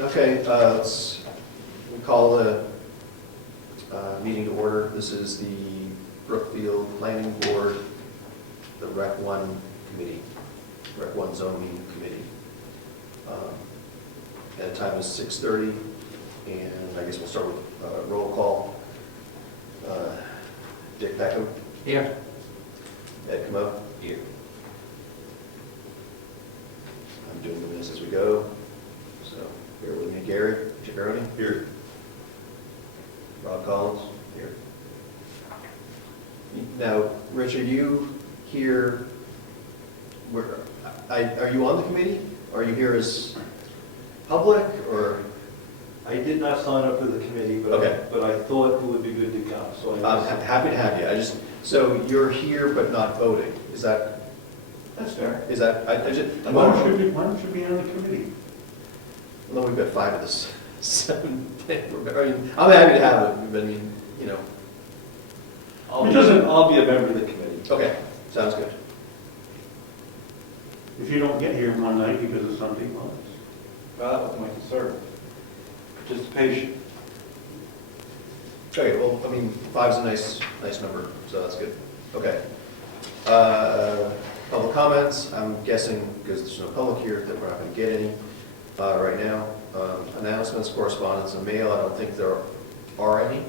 Okay, we call the meeting to order. This is the Brookfield Planning Board, the Rec 1 Committee, Rec 1 Zoning Committee. And the time is 6:30, and I guess we'll start with roll call. Dick Peckham. Here. Ed Comeau. Here. I'm doing the minutes as we go, so bear with me. Gary Jacaroni. Here. Rob Collins. Here. Now, Rich, are you here, are you on the committee? Are you here as public, or? I did not sign up for the committee, but, Okay. but I thought it would be good to come, so I I'm happy to have you. So you're here but not voting, is that, That's fair. I just. Why don't you be on the committee? Well, we've got 5 of this, 7. I'm happy to have it, but I mean, you know. I'll be a member of the committee. Okay, sounds good. If you don't get here one night because of something, well, That was my concern. Participation. Okay, well, I mean, 5's a nice number, so that's good. Okay. Public comments, I'm guessing, because there's no public here, that we're not going to get any right now. Announcements, correspondence, and mail, I don't think there are any.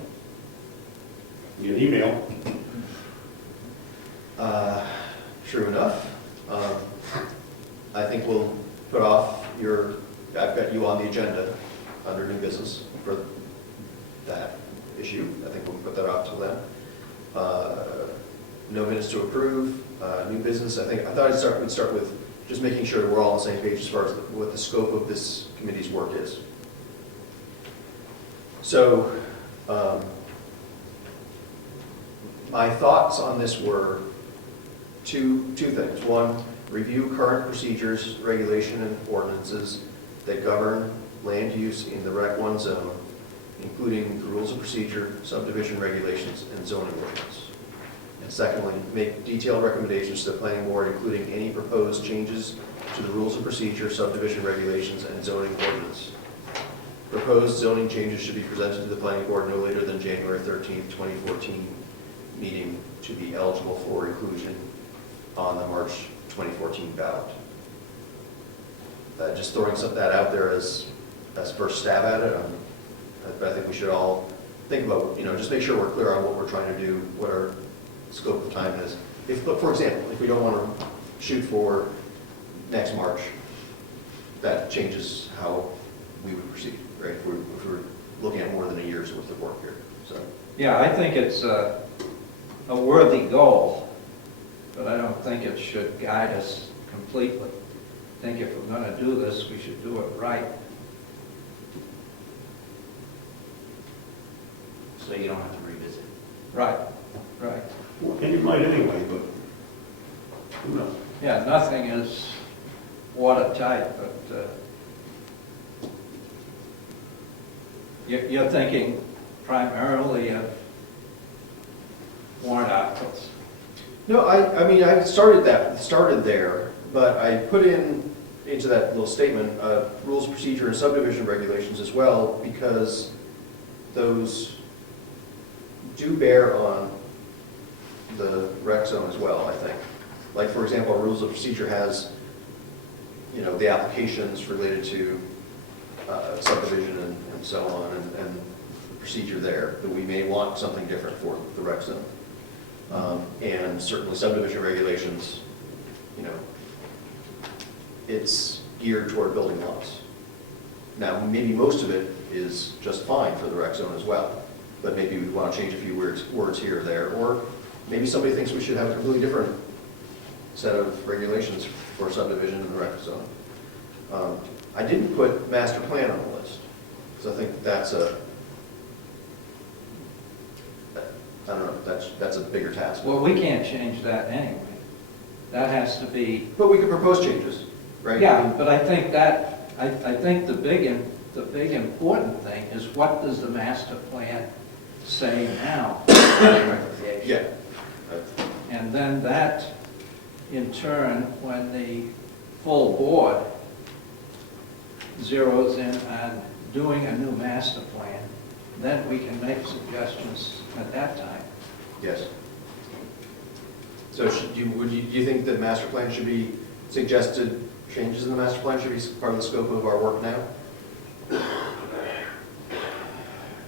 you get email. True enough. I think we'll put off I've got you on the agenda under new business for that issue. I think we'll put that off till then. No minutes to approve, new business. I thought we'd start with just making sure we're all on the same page as far as what the scope of this committee's work is. So, my thoughts on this were two things. One, review current procedures, regulation, and ordinances that govern land use in the Rec 1 zone, including the rules of procedure, subdivision regulations, and zoning ordinance. And secondly, make detailed recommendations to the planning board, including any proposed changes to the rules of procedure, subdivision regulations, and zoning ordinance. Proposed zoning changes should be presented to the planning board no later than January 13th, 2014 meeting to be eligible for inclusion on the March 2014 ballot. Just throwing that out there as first stab at it. I think we should all think about, just make sure we're clear on what we're trying to do, what our scope of time is. For example, if we don't want to shoot for next March, that changes how we would proceed, right? If we're looking at more than a year's worth of work here, so. Yeah, I think it's a worthy goal, but I don't think it should guide us completely. I think if we're going to do this, we should do it right. So you don't have to revisit. Right, right. And you might anyway, but who knows? Yeah, nothing is watertight, but you're thinking primarily of warrant articles. No, I mean, I started there, but I put into that little statement, rules, procedure, and subdivision regulations as well, because those do bear on the rec zone as well, I think. Like, for example, our rules of procedure has, the applications related to subdivision and so on, and the procedure there, that we may want something different for the rec zone. And certainly subdivision regulations, it's geared toward building lots. Now, maybe most of it is just fine for the rec zone as well, but maybe we want to change a few words here or there, or maybe somebody thinks we should have a completely different set of regulations for subdivision in the rec zone. I didn't put master plan on the list, because I think that's I don't know, that's a bigger task. Well, we can't change that anyway. That has to be. But we could propose changes, right? Yeah, but I think the big important thing is, what does the master plan say now? Yeah. And then that, in turn, when the full board zeroes in on doing a new master plan, then we can make suggestions at that time. Yes. So do you think that master plan should be, suggested changes in the master plan should be part of the scope of our work now?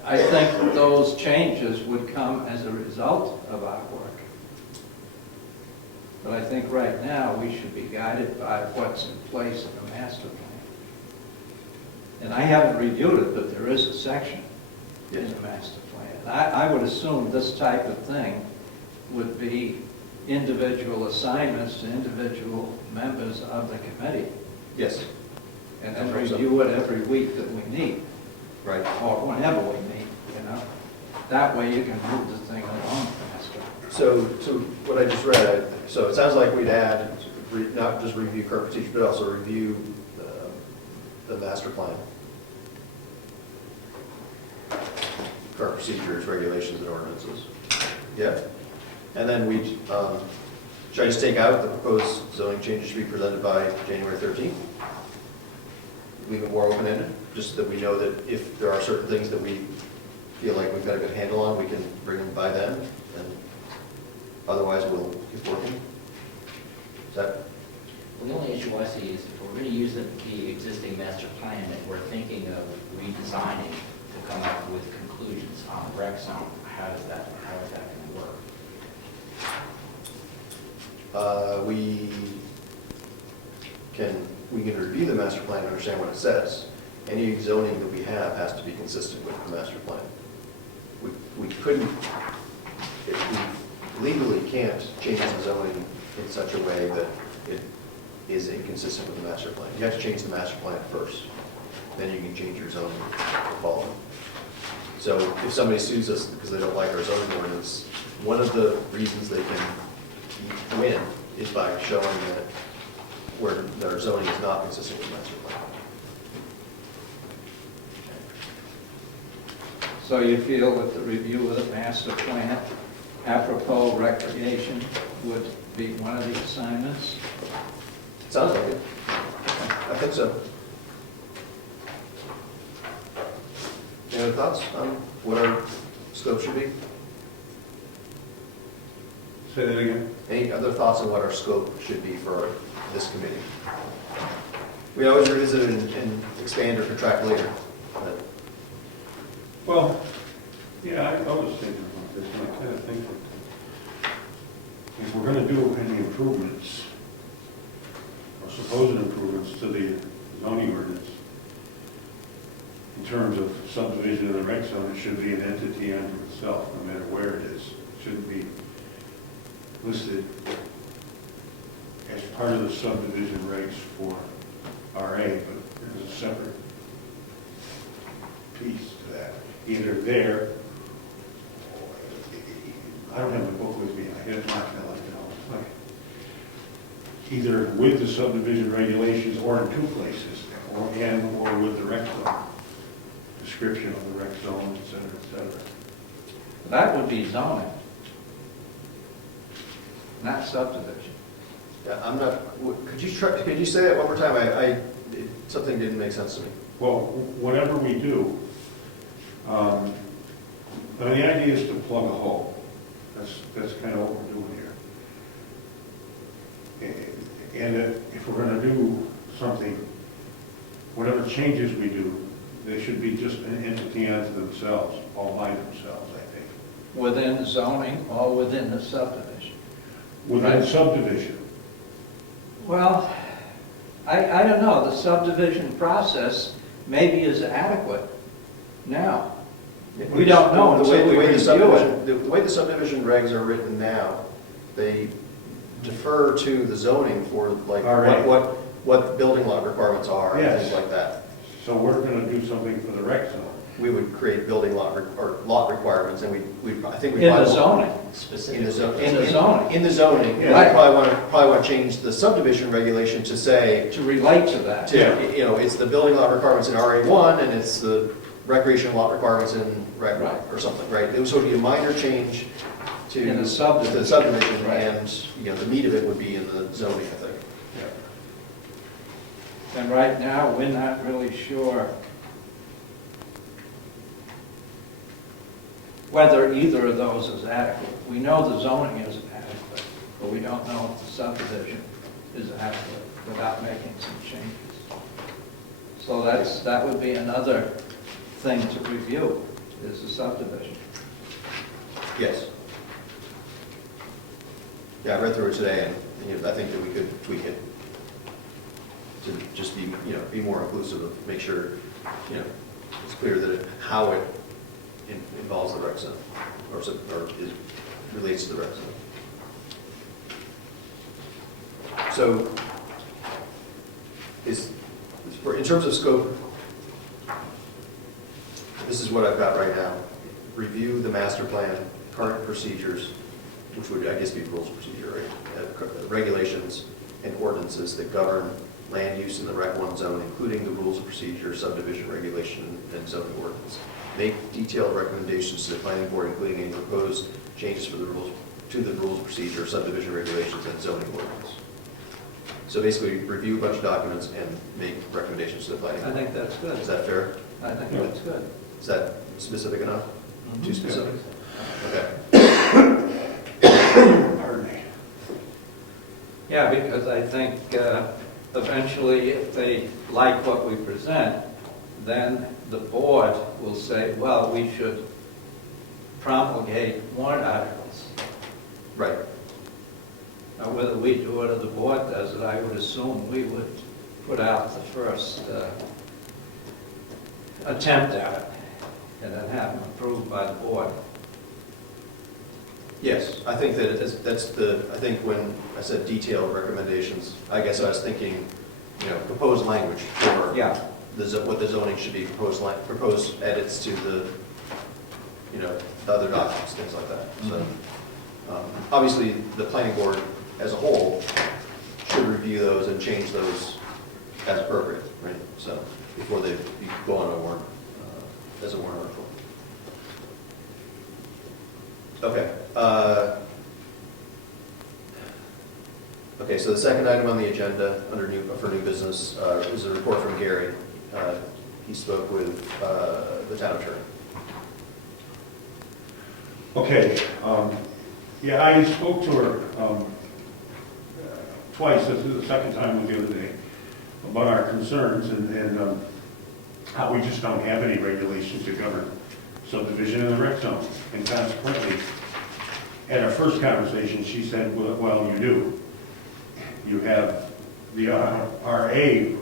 I think that those changes would come as a result of our work. But I think right now, we should be guided by what's in place in the master plan. And I haven't reviewed it, but there is a section in the master plan. I would assume this type of thing would be individual assignments to individual members of the committee. Yes. And then review it every week that we need. Right. Or whenever we meet, you know? That way you can move the thing along faster. So what I just read, so it sounds like we'd add, not just review current procedures, but also review the master plan. Current procedures, regulations, and ordinances. Yeah. And then should I just take out the proposed zoning changes to be presented by January 13th? Leave it more open-ended, just that we know that if there are certain things that we feel like we've got a good handle on, we can bring them by then, and otherwise we'll keep working. Is that? Well, the only issue I see is if we're going to use the existing master plan that we're thinking of redesigning to come up with conclusions on the rec zone, how is that going to work? We can review the master plan and understand what it says. Any zoning that we have has to be consistent with the master plan. We couldn't, we legally can't change the zoning in such a way that it is inconsistent with the master plan. You have to change the master plan first, then you can change your zoning to follow. So if somebody sues us because they don't like our zoning ordinance, one of the reasons they can win is by showing that where their zoning is not consistent with the master plan. So you feel that the review of the master plan, apropos recreation, would be one of the assignments? Sounds like it. I think so. Any other thoughts on what our scope should be? Say that again? Any other thoughts on what our scope should be for this committee? We always revisit it and expand or contract later. But Well, yeah, I was thinking about this, and I kind of think that if we're going to do any improvements, or supposed improvements to the zoning ordinance, in terms of subdivision of the rec zone, it should be an entity unto itself, no matter where it is. It shouldn't be listed as part of the subdivision regs for RA, but as a separate piece to that. Either there, I don't have the book with me, I had it marked out like, either with the subdivision regulations or in two places, or with the rec zone, description of the rec zone, et cetera, et cetera. That would be zoning, not subdivision. yeah, I'm not, could you say that one more time? Something didn't make sense to me. Well, whatever we do, the idea is to plug a hole. That's kind of what we're doing here. And if we're going to do something, whatever changes we do, they should be just an entity unto themselves, all by themselves, I think. Within zoning or within the subdivision? Within Right. subdivision. Well, I don't know, the subdivision process maybe is adequate now. We don't know The way until we the review subdivision, it. the way the subdivision regs are written now, they defer to the zoning for like All right. what the building lot requirements are and Yes. things like that. So we're going to do something for the rec zone. We would create building lot, or lot requirements, and I think we In probably the zoning. In the zoning. In the zoning. In the zoning, and we Right. probably want to change the subdivision regulation to say, To relate to that. it's the building lot requirements in RA1, and it's the recreation lot requirements in Rec 1, Right. or something, right? It would sort of be a minor change to In the subdivision. to the subdivision, Right. and, the meat of it would be in the zoning, I think. And right now, we're not really sure whether either of those is adequate. We know the zoning isn't adequate, but we don't know if the subdivision is adequate without making some changes. So that would be another thing to review, is the subdivision. Yes. Yeah, I read through it today, and I think that we could tweak it to just be, be more inclusive, of make sure, it's clear that how it involves the rec zone, or is relates to the rec zone. So, in terms of scope, this is what I've got right now. Review the master plan, current procedures, which would, I guess, be rules of procedure, right? Regulations and ordinances that govern land use in the Rec 1 zone, including the rules of procedure, subdivision regulation, and zoning ordinance. Make detailed recommendations to the planning board, including any proposed changes to the rules of procedure, subdivision regulations, and zoning ordinance. So basically, review a bunch of documents and make recommendations to the planning board. I think that's good. Is that fair? I think that's good. Is that specific enough? Mhm. Too specific? Okay. Pardon me. Yeah, because I think eventually, if they like what we present, then the board will say, well, we should promulgate warrant articles. Right. Now, whether we do it or the board does it, I would assume we would put out the first attempt at it, and then have them approved by the board. Yes, I think that I think when I said detailed recommendations, I guess I was thinking, proposed language for Yeah. what the zoning should be, proposed edits to the, the other documents, things like that. So, obviously, the planning board as a whole should review those and change those as appropriate, right? So, before they go on a warrant, as a warrant article. Okay. Okay, so the second item on the agenda for new business is a report from Gary. He spoke with the town attorney. Okay, yeah, I spoke to her twice, this is the second time with the other day, about our concerns and how we just don't have any regulations to govern subdivision in the rec zone. And consequently, at our first conversation, she said, well, you do. You have the RA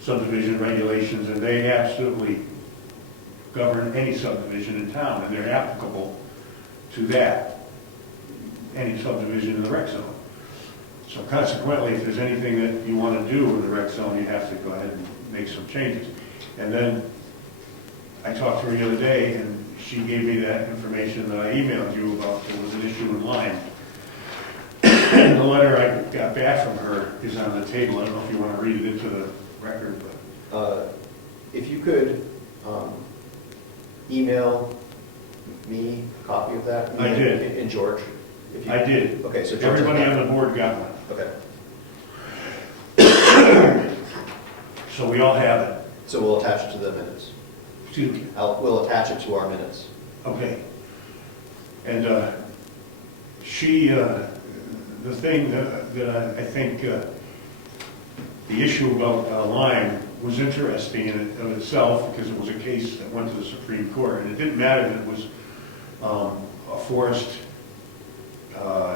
subdivision regulations, and they absolutely govern any subdivision in town, and they're applicable to that, any subdivision in the rec zone. So consequently, if there's anything that you want to do in the rec zone, you have to go ahead and make some changes. And then I talked to her the other day, and she gave me that information that I emailed you about. There was an issue in Lyme. And the letter I got back from her is on the table. I don't know if you want to read it into the record, but If you could email me a copy of that. I did. And George. If you, I did. Okay, so George Everybody on the board got one. Okay. So we all have it. So we'll attach it to the minutes. Excuse me. We'll attach it to our minutes. Okay. And the thing that I think, the issue about Lyme was interesting in it of itself, because it was a case that went to the Supreme Court, and it didn't matter that it was a forest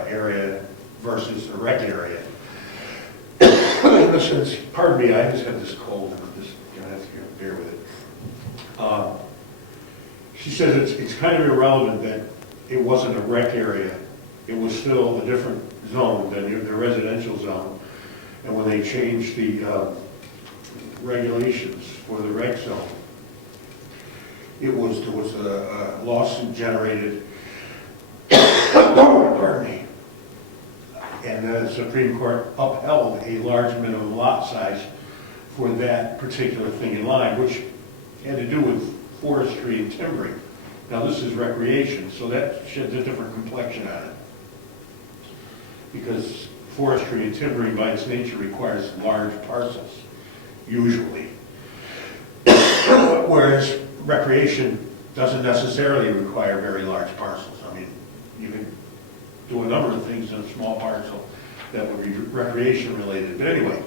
area versus a rec area. In the sense, pardon me, I just have this cold, and I'm just gonna have to bear with it. She says it's kind of irrelevant that it wasn't a rec area. It was still a different zone than the residential zone. And when they changed the regulations for the rec zone, there was a lawsuit generated, pardon me, and the Supreme Court upheld a large minimum lot size for that particular thing in line, which had to do with forestry and timbering. Now this is recreation, so that sheds a different complexion on it. Because forestry and timbering by its nature requires large parcels, usually. Whereas recreation doesn't necessarily require very large parcels. I mean, you can do a number of things in a small parcel that would be recreation related. But anyway,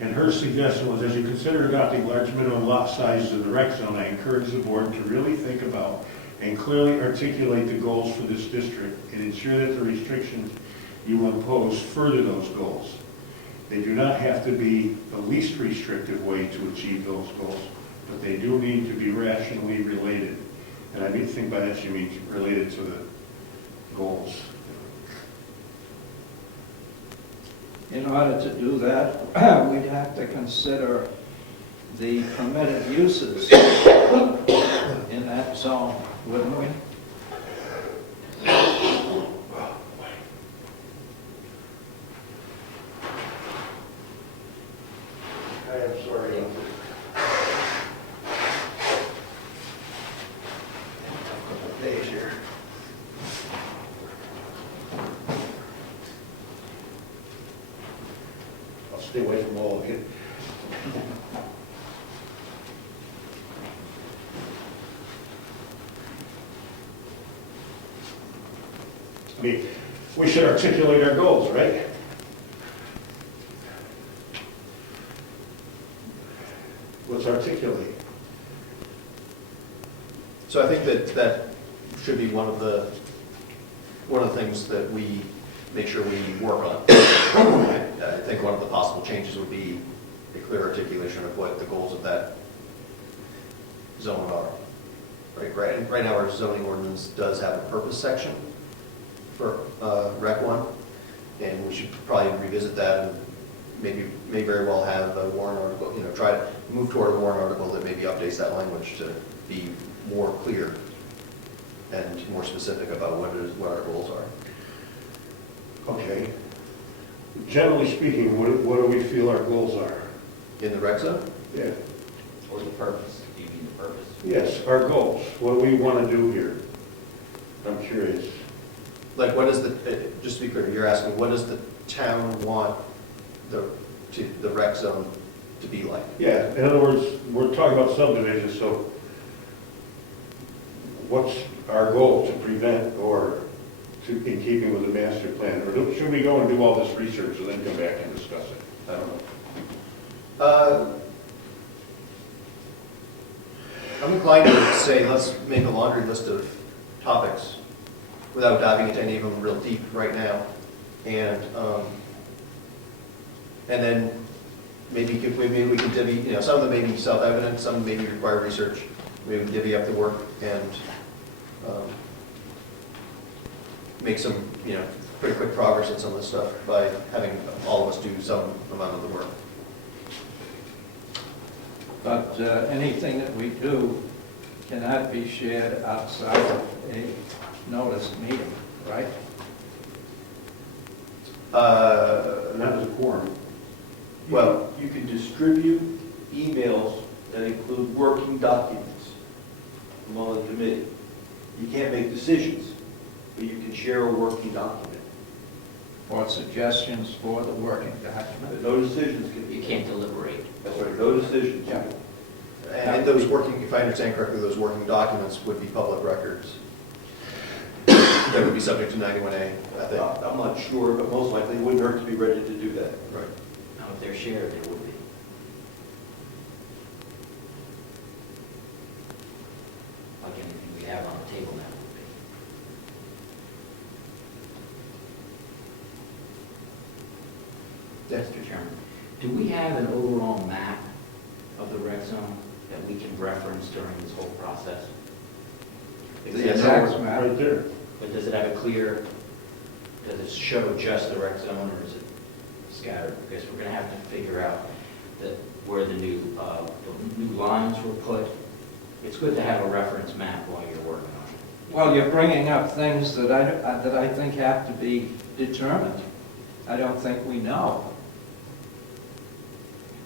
and her suggestion was, as you consider adopting large minimum lot sizes in the rec zone, I encourage the board to really think about and clearly articulate the goals for this district and ensure that the restrictions you impose further those goals. They do not have to be the least restrictive way to achieve those goals, but they do need to be rationally related. And I think by that she means related to the goals. In order to do that, we'd have to consider the permitted uses in that zone, wouldn't we? I am sorry. Page here. I'll stay away from all of it. I mean, we should articulate our goals, right? Let's articulate. So I think that should be one of the things that we make sure we work on. I think one of the possible changes would be a clear articulation of what the goals of that zone are. Right now, our zoning ordinance does have a purpose section for Rec 1, and we should probably revisit that and may very well have a warrant article, try to move toward a warrant article that maybe updates that language to be more clear and more specific about what our goals are. Okay. Generally speaking, what do we feel our goals are? In the rec zone? Yeah. Or the purpose, do you mean the purpose? Yes, our goals. What do we want to do here? I'm curious. Like, what is just to be clear, you're asking, what does the town want the rec zone to be like? Yeah, in other words, we're talking about subdivisions, so what's our goal to prevent or in keeping with the master plan? Or should we go and do all this research and then come back and discuss it? I don't know. I'm inclined to say let's make a laundry list of topics without diving into any of them real deep right now, and then maybe we can divvy, some of them may be self-evident, some maybe require research. Maybe we can divvy up the work and make some, pretty quick progress in some of this stuff by having all of us do some amount of the work. But anything that we do cannot be shared outside of a noticed meeting, right? Not as a quorum. Well, You can distribute emails that include working documents among the committee. You can't make decisions, but you can share a working document. Or suggestions for the working document. No decisions can be You made. can't deliberate. That's right, no decisions. Yeah. and those working, if I understand correctly, those working documents would be public records. That would be subject to 91A, I think. I'm not sure, but most likely it wouldn't hurt to be ready to do that. Right. Now, if they're shared, they would be. Like anything we have on the table now would be. Yes. Mr. Chairman, do we have an overall map of the rec zone that we can reference during this whole process? The exact map. Right there. But does it have a clear, does it show just the rec zone, or is it scattered? Because we're going to have to figure out where the new lines were put. It's good to have a reference map while you're working on it. Well, you're bringing up things that I think have to be determined. I don't think we know.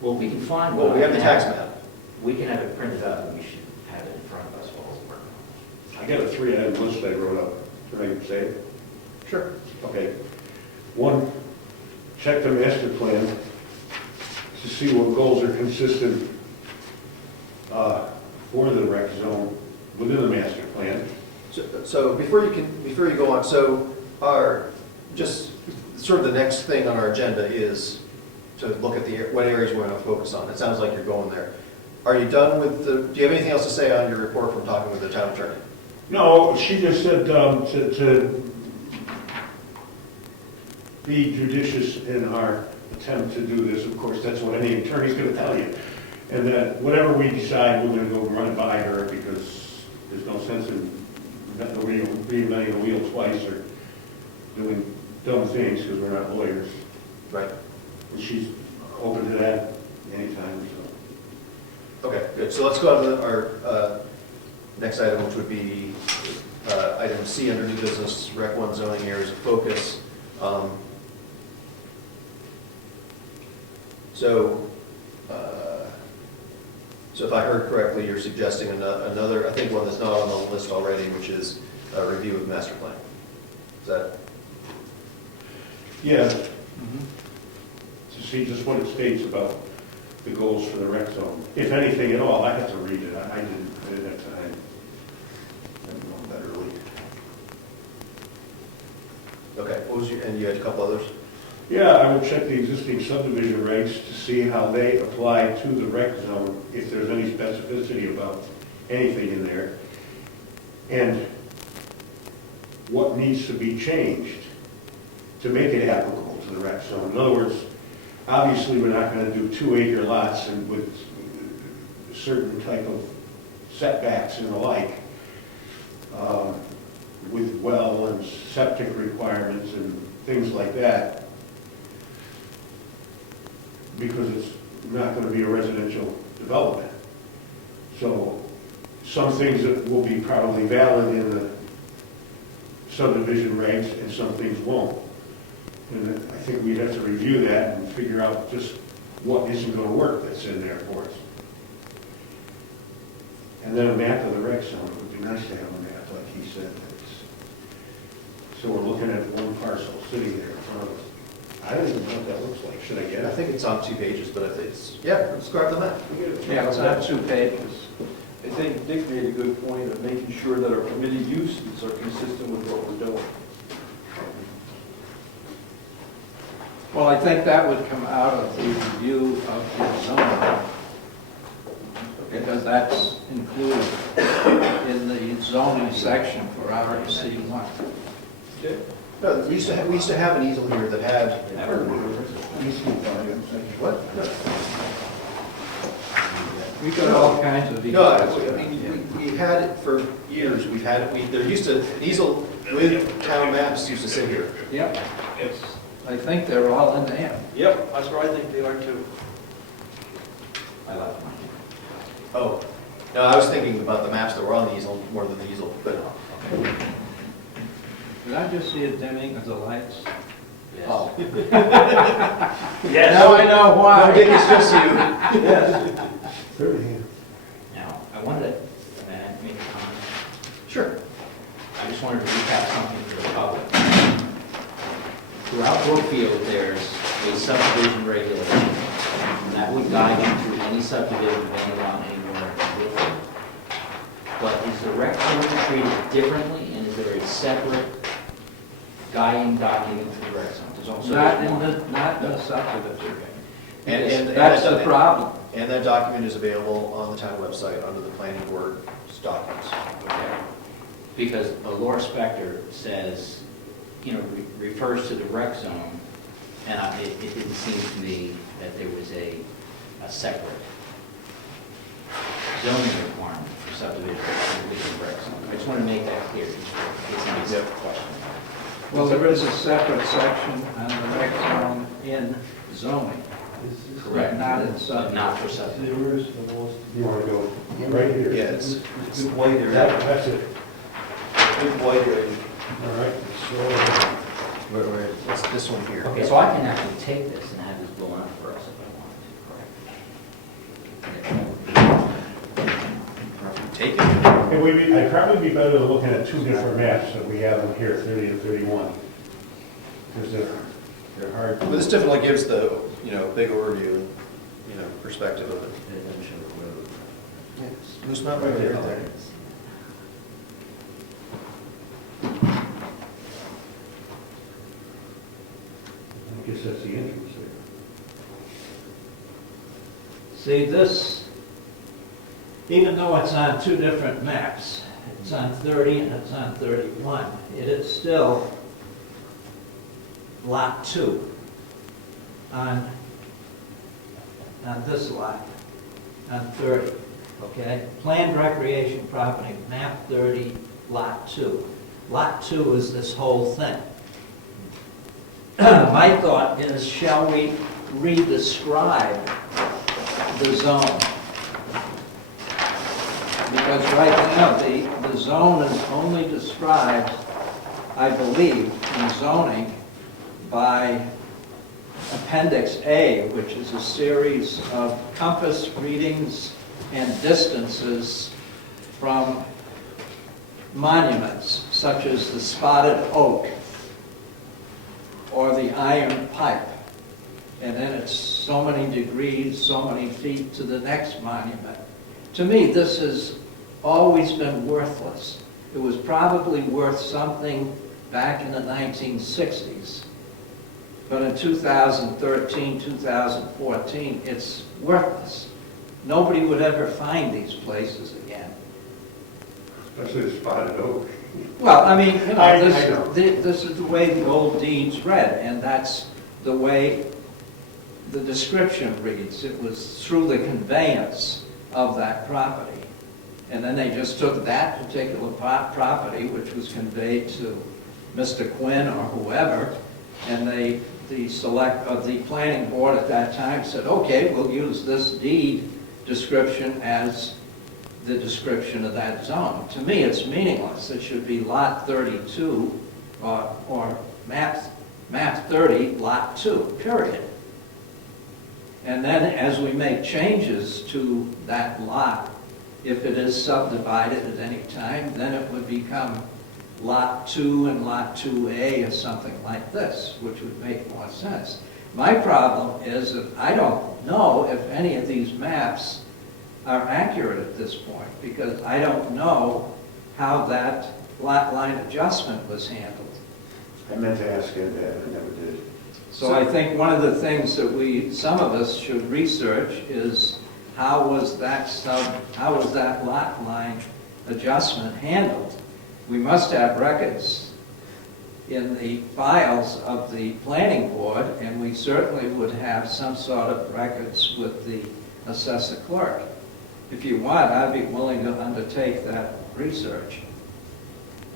Well, we can find Well, one. we have the tax map. We can have it printed up, and we should have it in front of us while we're working on it. I got a 3-item list I wrote up. Can I say it? Sure. Okay. One, check the master plan to see what goals are consistent for the rec zone within the master plan. So before you go on, so just sort of the next thing on our agenda is to look at what areas we're going to focus on. It sounds like you're going there. Are you done with do you have anything else to say on your report from talking with the town attorney? No, she just said to be judicious in our attempt to do this. Of course, that's what any attorney's going to tell you. And that whatever we decide, we're going to go run it by her, because there's no sense in reinventing the wheel twice or doing dumb things, because we're not lawyers. Right. And she's open to that anytime, so. Okay, good. So let's go on to our next item, which would be item C under new business, Rec 1 zoning areas of focus. So if I heard correctly, you're suggesting another, I think one that's not on the list already, which is a review of master plan. Is that? Yeah. To see just what it states about the goals for the rec zone. If anything at all, I have to read it. I didn't have time. I didn't know that early. Okay, what was your, and you had a couple others? Yeah, I will check the existing subdivision regs to see how they apply to the rec zone, if there's any specificity about anything in there, and what needs to be changed to make it applicable to the rec zone. In other words, obviously, we're not going to do 2-acre lots and with certain type of setbacks and the like, with well and septic requirements and things like that, because it's not going to be a residential development. So some things that will be probably valid in the subdivision regs and some things won't. And I think we'd have to review that and figure out just what isn't going to work that's in there for us. And then a map of the rec zone. It would be nice to have a map, like he said. So we're looking at one parcel sitting there in front of us. I don't even know what that looks like. Should I get I it? think it's on 2 pages, but if it's, yeah, let's grab the map. Yeah, it's on 2 pages. I think Dick made a good point of making sure that our permitted uses are consistent with what we're doing. Well, I think that would come out of the review of the zoning, because that's included in the zoning section for RC1. Okay. No, we used to have an easel here that had. What? We got all kinds of No, easements. I mean, we had it for years. We've had it, there used to, an easel with town maps used to sit here. Yep. I think they're all in there. Yep, that's where I think they are too. I left mine. Oh, no, I was thinking about the maps that were on the easel more than the easel, but. Did I just see a dimming of the lights? Yes. Oh. Yes. Now I know No, why. Dick, it's just you. Yes. Now, I wanted to, may I make a comment? Sure. I just wanted to recap something for the public. Throughout Brookfield, there's a subdivision regulation, and that would guide you through any subdivision of any lot anywhere in Brookfield. But is the rec zone treated differently, and is there a separate guiding document for the rec zone? There's also Not in one. the subdivision. And That's the problem. And that document is available on the town website under the planning board documents. Okay. Because Laura Spector says, refers to the rec zone, and it didn't seem to me that there was a separate zoning requirement for subdivision within the rec zone. I just want to make that clear, just in case anybody's Yep. question. Well, there is a separate section on the rec zone in zoning, Correct. not in But subdivision. not for subdivision. There is the most, You want to go right here? Yeah, it's, big white area, That's it. big white area. All right, so, what's this one here? Okay, so I can actually take this and have this blown up for us if I wanted to, correct? Take it. I'd probably be better looking at 2 different maps that we have in here, 30 and 31. Because They're hard. But this definitely gives the, big overview and, perspective of it. And it doesn't show the road. Moose Mountain Road right there. I guess that's the entrance there. See, this, even though it's on two different maps, it's on 30 and it's on 31, it is still Lot 2 on this lot, on 30, okay? Planned recreation property, map 30, Lot 2. Lot 2 is this whole thing. My thought is, shall we re-describe the zone? Because right now, the zone is only described, I believe, in zoning by Appendix A, which is a series of compass readings and distances from monuments, such as the spotted oak or the iron pipe. And then it's so many degrees, so many feet to the next monument. To me, this has always been worthless. It was probably worth something back in the 1960s. But in 2013, 2014, it's worthless. Nobody would ever find these places again. Especially the spotted oak. Well, I mean, I know. this is the way the old deeds read, and that's the way the description reads. It was through the conveyance of that property. And then they just took that particular property, which was conveyed to Mr. Quinn or whoever, and the planning board at that time said, okay, we'll use this deed description as the description of that zone. To me, it's meaningless. It should be Lot 32 or map 30, Lot 2, period. And then as we make changes to that lot, if it is subdivided at any time, then it would become Lot 2 and Lot 2A or something like this, which would make more sense. My problem is that I don't know if any of these maps are accurate at this point, because I don't know how that lot line adjustment was handled. I meant to ask Ed that, I never did. So I think one of the things that some of us should research is how was that lot line adjustment handled? We must have records in the files of the planning board, and we certainly would have some sort of records with the assessor clerk. If you want, I'd be willing to undertake that research.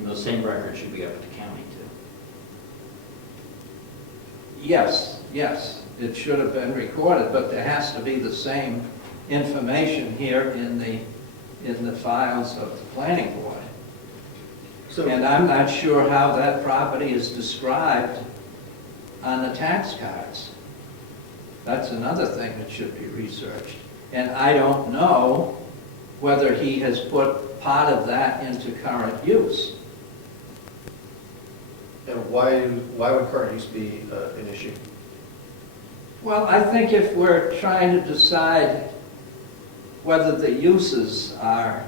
And those same records should be up at the county too. Yes, it should have been recorded, but there has to be the same information here in the files of the planning board. So, And I'm not sure how that property is described on the tax cards. That's another thing that should be researched. And I don't know whether he has put part of that into current use. and why would current use be an issue? Well, I think if we're trying to decide whether the uses are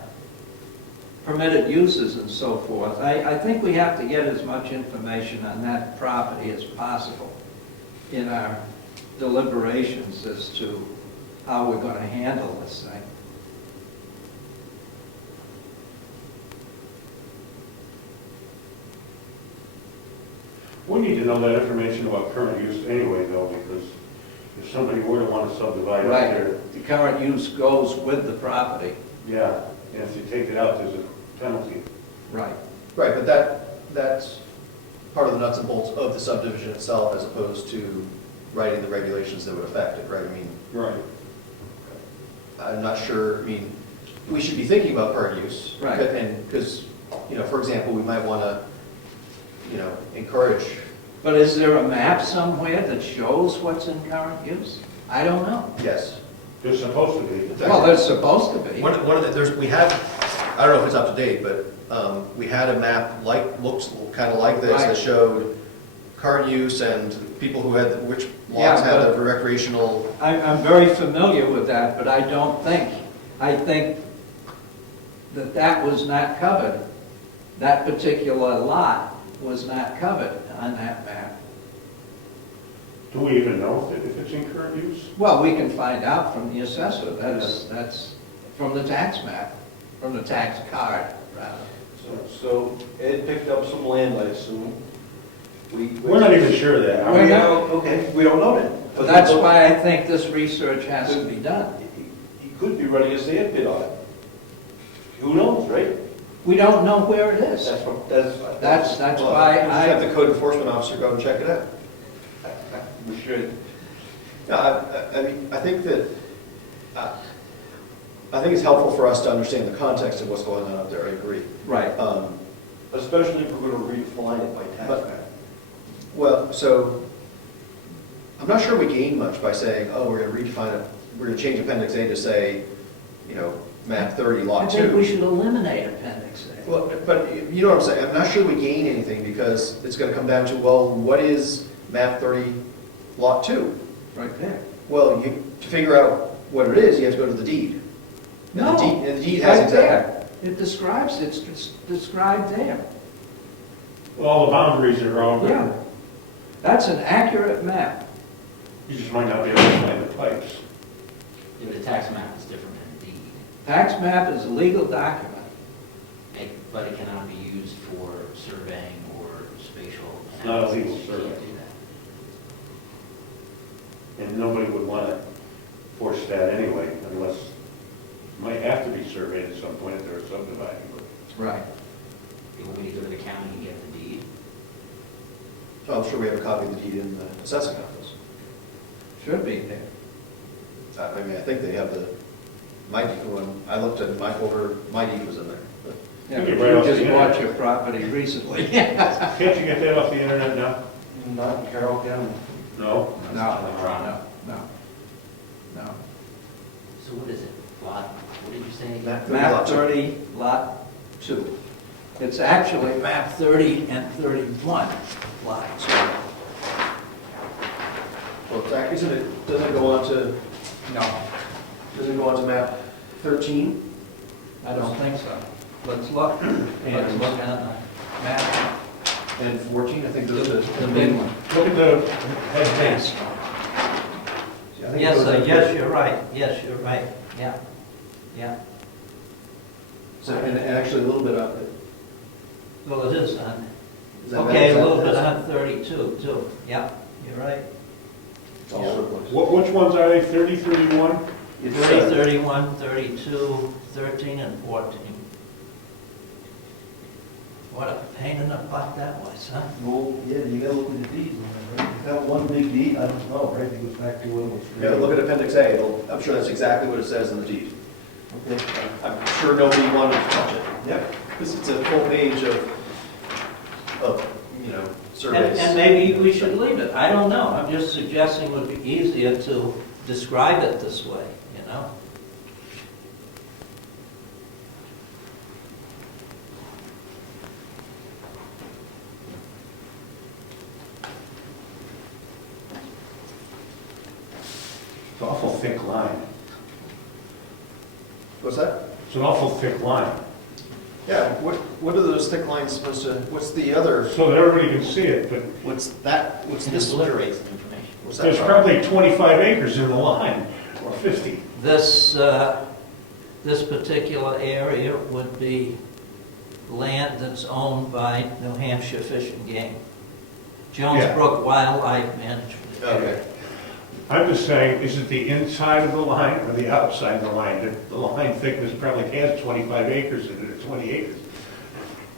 permitted uses and so forth, I think we have to get as much information on that property as possible in our deliberations as to how we're going to handle this thing. We need to know that information about current use anyway, though, because if somebody were to want to subdivide out there, Right, the current use goes with the property. yeah, and if you take it out, there's a penalty. Right. Right, but that's part of the nuts and bolts of the subdivision itself, as opposed to writing the regulations that would affect it, right? I mean, Right. I'm not sure, we should be thinking about current use. Right. And, because, for example, we might want to, encourage, But is there a map somewhere that shows what's in current use? I don't know. yes. They're supposed to be. Well, they're supposed to be. One of the, we had, I don't know if it's up to date, but we had a map looks kind of like this Right. that showed current use and people who had, which Yeah, lots had but- the recreational. I'm very familiar with that, but I think that that was not covered. That particular lot was not covered on that map. Do we even know if it's in current use? Well, we can find out from the assessor, that's from the tax map, from the tax card, rather. So Ed picked up some land, I assume. We're not even sure of that. are we? We're not- Okay, we don't know that. But that's why I think this research has to be done. He could be running a sand pit on it. Who knows, right? We don't know where it is. That's what, that's. That's Well, why just have I, the code enforcement officer go and check it out. We should. Yeah, I mean, I think that, I think it's helpful for us to understand the context of what's going on up there, I agree. right. Especially if we're going to redefine it by tax But- map. Well, so, I'm not sure we gain much by saying, oh, we're gonna redefine it, we're gonna change Appendix A to say, you know, map 30, I lot think we 2. should eliminate Appendix A. Well, but you know what I'm saying, I'm not sure we gain anything because it's gonna come down to, well, what is map 30, lot 2? Right there. Well, to figure out what it is, you have to go to the deed. And the No, deed- And the deed has right exactly. there. It describes, it's described there. Well, all the boundaries are all Yeah. written. That's an accurate map. You just might not be able to find the pipes. Yeah, but the tax map is different than deed, Tax map is a legal document. but it cannot be used for surveying or spatial It's not a analysis. legal You can't survey. do that. And nobody would want to force that anyway, unless, it might have to be surveyed at some point if they're subdividing. Right. You want me to go to the county and get the deed? So I'm sure we have a copy of the deed in the assessing office. Should be there. I mean, I think they have my deed, when I looked at my folder, my deed was in there. But Yeah, Could be but right you off the just internet. bought your property recently. Can't you get that off the internet now? Not in Carroll County. No? No, no. So what is it? Lot, what did you say? Map Map lot 2. 30, lot 2. It's actually map 30 and 31, lot 2. Well, it's actually, doesn't it go on to, No, doesn't it go on to map 13? I don't think so. Let's look. Let's look at the map, And 14, I think those are the big one. Look at the Yes. I think Yes, those are- yes, you're right. Yes, you're right. Yeah, yeah. So, and actually a little bit of it. Well, it is on, Is that okay, a better? little bit on 32, too. Yeah, you're right. It's all over the place. Which ones are they, 30, 31? It's, 30, 31, 32, 13, and 14. What a pain in the butt that was, huh? Well, yeah, you gotta look at the deed, right? Is that one big deed? I don't know, right? It goes back to when it was. You gotta look at Appendix A, I'm sure that's exactly what it says in the deed. Okay. I'm sure nobody wanted to touch it. Yep. Because it's a full page of, you know, surveys. And maybe we should leave it. I don't know. I'm just suggesting it would be easier to describe it this way, you know? It's an awful thick line. What's that? It's an awful thick line. Yeah, what are those thick lines supposed to, what's the other, So that everybody can see it, but what's It this? obliterates the information. What's that there's from? probably 25 acres in the line, or 50. This, this particular area would be land that's owned by New Hampshire Fish and Game. Jones Yeah. Brook Wildlife Management. Okay. I'm just saying, is it the inside of the line or the outside of the line? The line thickness probably has 25 acres in it, or 20 acres.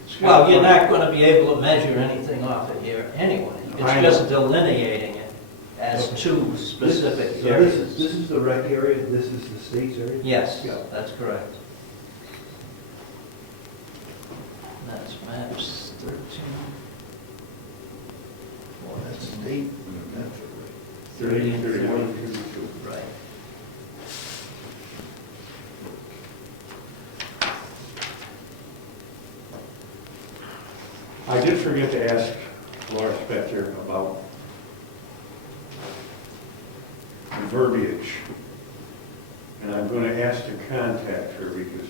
It's got- Well, you're not going to be able to measure anything off it here anyway. I It's know. just delineating it as two specific So areas. this is the rec area, this is the state's area? Yes, Yeah. that's correct. That's maps 13. Well, that's state. That's 30 and 31, 32. Right. I did forget to ask Laura Spector about the verbiage. And I'm going to ask to contact her because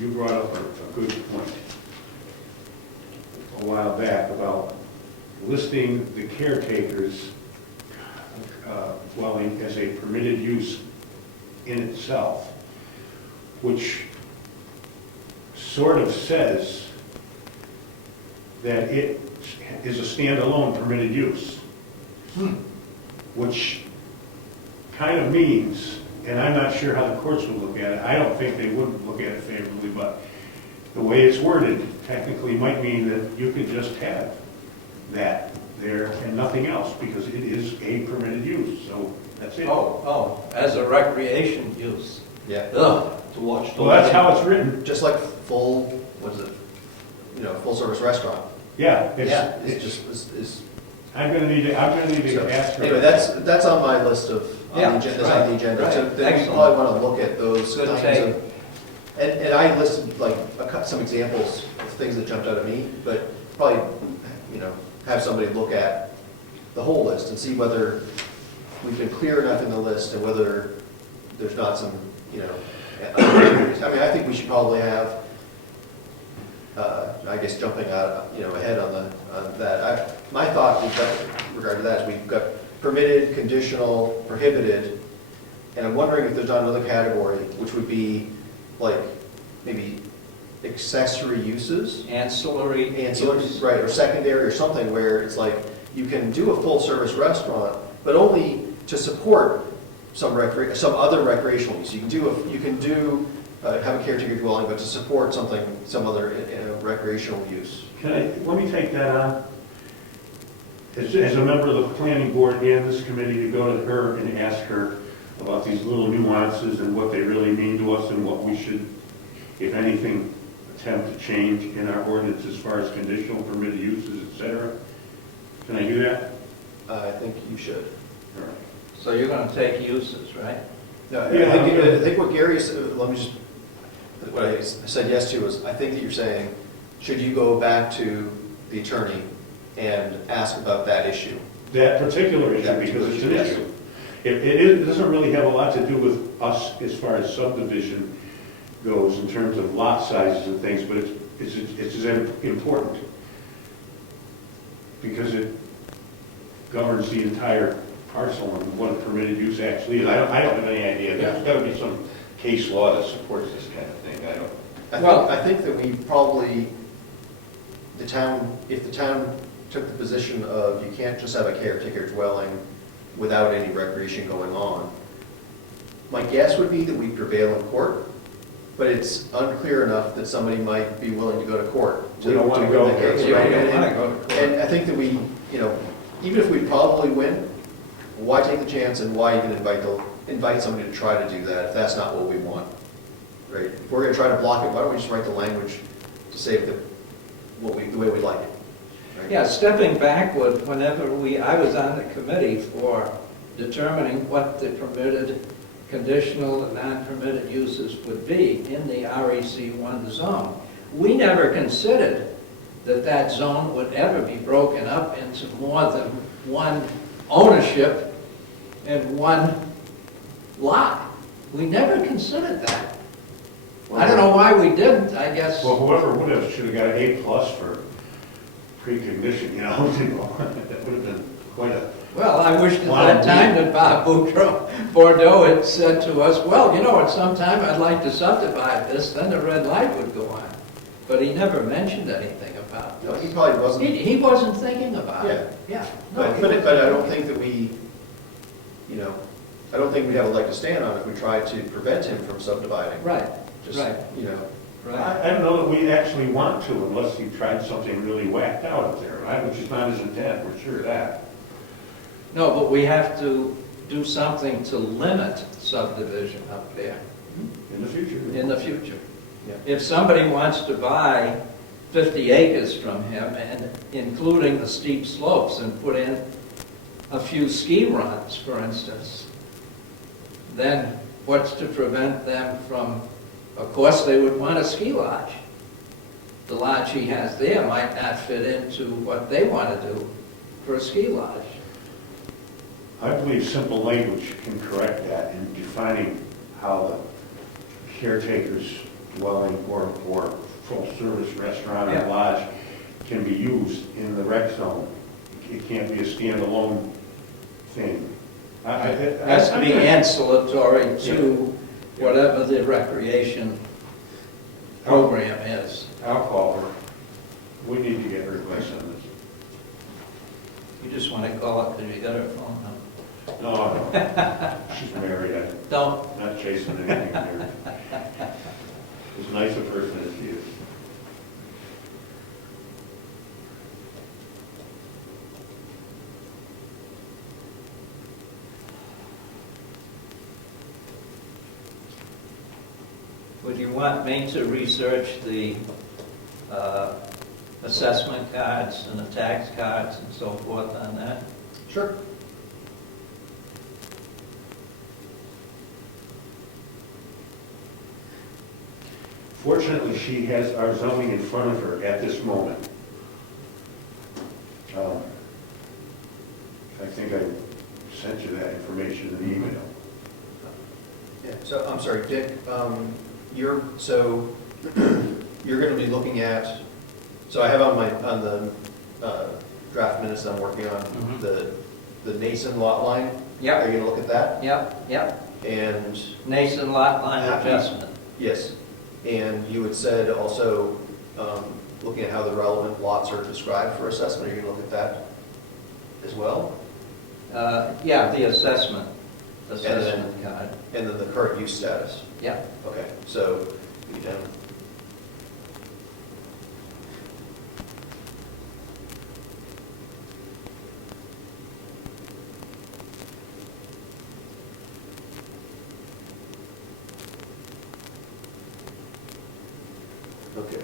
you brought up a good point a while back about listing the caretaker's dwelling as a permitted use in itself, which sort of says that it is a standalone permitted use, which kind of means, and I'm not sure how the courts would look at it, I don't think they would look at it favorably, but the way it's worded technically might mean that you could just have that there and nothing else, because it is a permitted use, so that's it. Oh, as a recreation use. Yeah. Ugh. To watch the. Well, that's how it's written. Just like full, what is it, full service restaurant. Yeah. It's just, it's. I'm gonna need to So, ask her. anyway, that's on my list of, on Yeah, the agenda, that's on the agenda. right, So right. then we Excellent. probably want to look at those Good kinds take. of, and I listed like some examples of things that jumped out at me, but probably, have somebody look at the whole list and see whether we've been clear enough in the list and whether there's not some, opportunities. I mean, I think we should probably have, I guess, jumping out, ahead on that. My thought with regard to that is we've got permitted, conditional, prohibited, and I'm wondering if there's not another category, which would be like maybe accessory uses, Ancillary use. right, or secondary or something where it's like you can do a full-service restaurant, but only to support some other recreational use. You can do have a caretaker dwelling, but to support some other recreational use. Let me take that on. As a member of the planning board and this committee, to go to her and ask her about these little nuances and what they really mean to us and what we should, if anything, attempt to change in our ordinance as far as conditional permitted uses, et cetera. Can I do that? I think you should. All right. So you're going to take uses, right? No, Yeah, I think what Gary said, what I said yes to was, I think that you're saying, should you go back to the attorney and ask about that issue? That particular issue, That because it's an particular issue. It doesn't really have a lot to do with us as far as subdivision goes in terms of lot sizes and things, but it's as important because it governs the entire parcel and what a permitted use actually is. I don't have any idea. There's got to be some case law that supports this kind of thing. I think that we probably, if the town took the position of you can't just have a caretaker dwelling without any recreation going on, my guess would be that we'd prevail in court, but it's unclear enough that somebody might be willing to go to court. We don't want to go win the there. case, You right? don't want to go to court. And I think that we, even if we probably win, why take the chance and why even invite somebody to try to do that if that's not what we want, right? If we're going to try to block it, why don't we just write the language to say the way we'd like it? Right? Yeah, stepping backward, whenever I was on the committee for determining what the permitted, conditional, and non-permitted uses would be in the REC1 zone, we never considered that zone would ever be broken up into more than one ownership and one lot. We never considered that. I don't know why we didn't, I guess. Well, whoever would have should have got an A+ for precognition, That would have been quite a... Well, I wished at that time that Bob Bordeaux had said to us, well, at some time I'd like to subdivide this, then the red light would go on. But he never mentioned anything about No, this. he probably wasn't. He wasn't thinking about it. Yeah. No, But he I wasn't. don't think that we, I don't think we'd have a leg to stand on if we tried to prevent him from subdividing. Right, Just, right. Right. I don't know that we actually want to unless you tried something really whacked out up there, right? Which is not his intent, we're sure of that. No, but we have to do something to limit subdivision up there In the future. in the future. Yeah. If somebody wants to buy 50 acres from him, and including the steep slopes, and put in a few ski runs, for instance, then what's to prevent them from, of course, they would want a ski lodge. the lodge he has there might not fit into what they want to do for a ski lodge. I believe simple language can correct that in defining how the caretaker's dwelling or full-service restaurant or Yeah. lodge can be used in the rec zone. It can't be a standalone thing. It has to be ancillary to whatever the recreation program is. I'll call her. We need to get her advice on this. You just want to call it because you got her phone number. No, she's married. I'm Don't. not chasing anything here. As nice a person as she is. Would you want me to research the assessment cards and the tax cards and so forth on that? Sure. Fortunately, she has our zoning in front of her at this moment. I think I sent you that information in the email. Yeah, so, I'm sorry, Dick, you're going to be looking at, so I have on the draft minutes I'm working on, Mhm. the Nason lot line. Yep. Are you going to look at that? Yep. And, Nason lot line Happy. adjustment. yes, and you had said also, looking at how the relevant lots are described for assessment, are you going to look at that as well? Yeah, the assessment then- card. And then the current use status? Yep. Okay, so, you can, okay.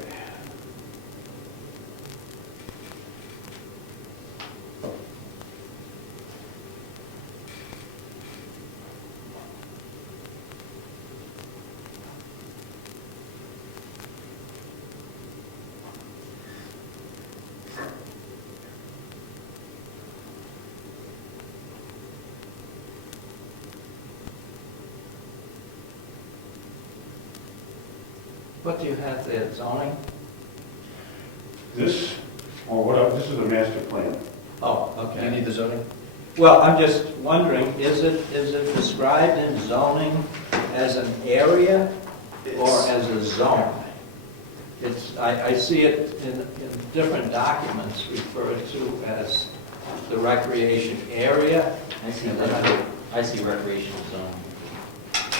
What do you have there, zoning? This, this is a master plan. Oh, Do you okay. need the zoning? Well, I'm just wondering, is it described in zoning as an area or as a zone? I see it in different documents referred to as the recreation area. I see, And then I see recreational zone.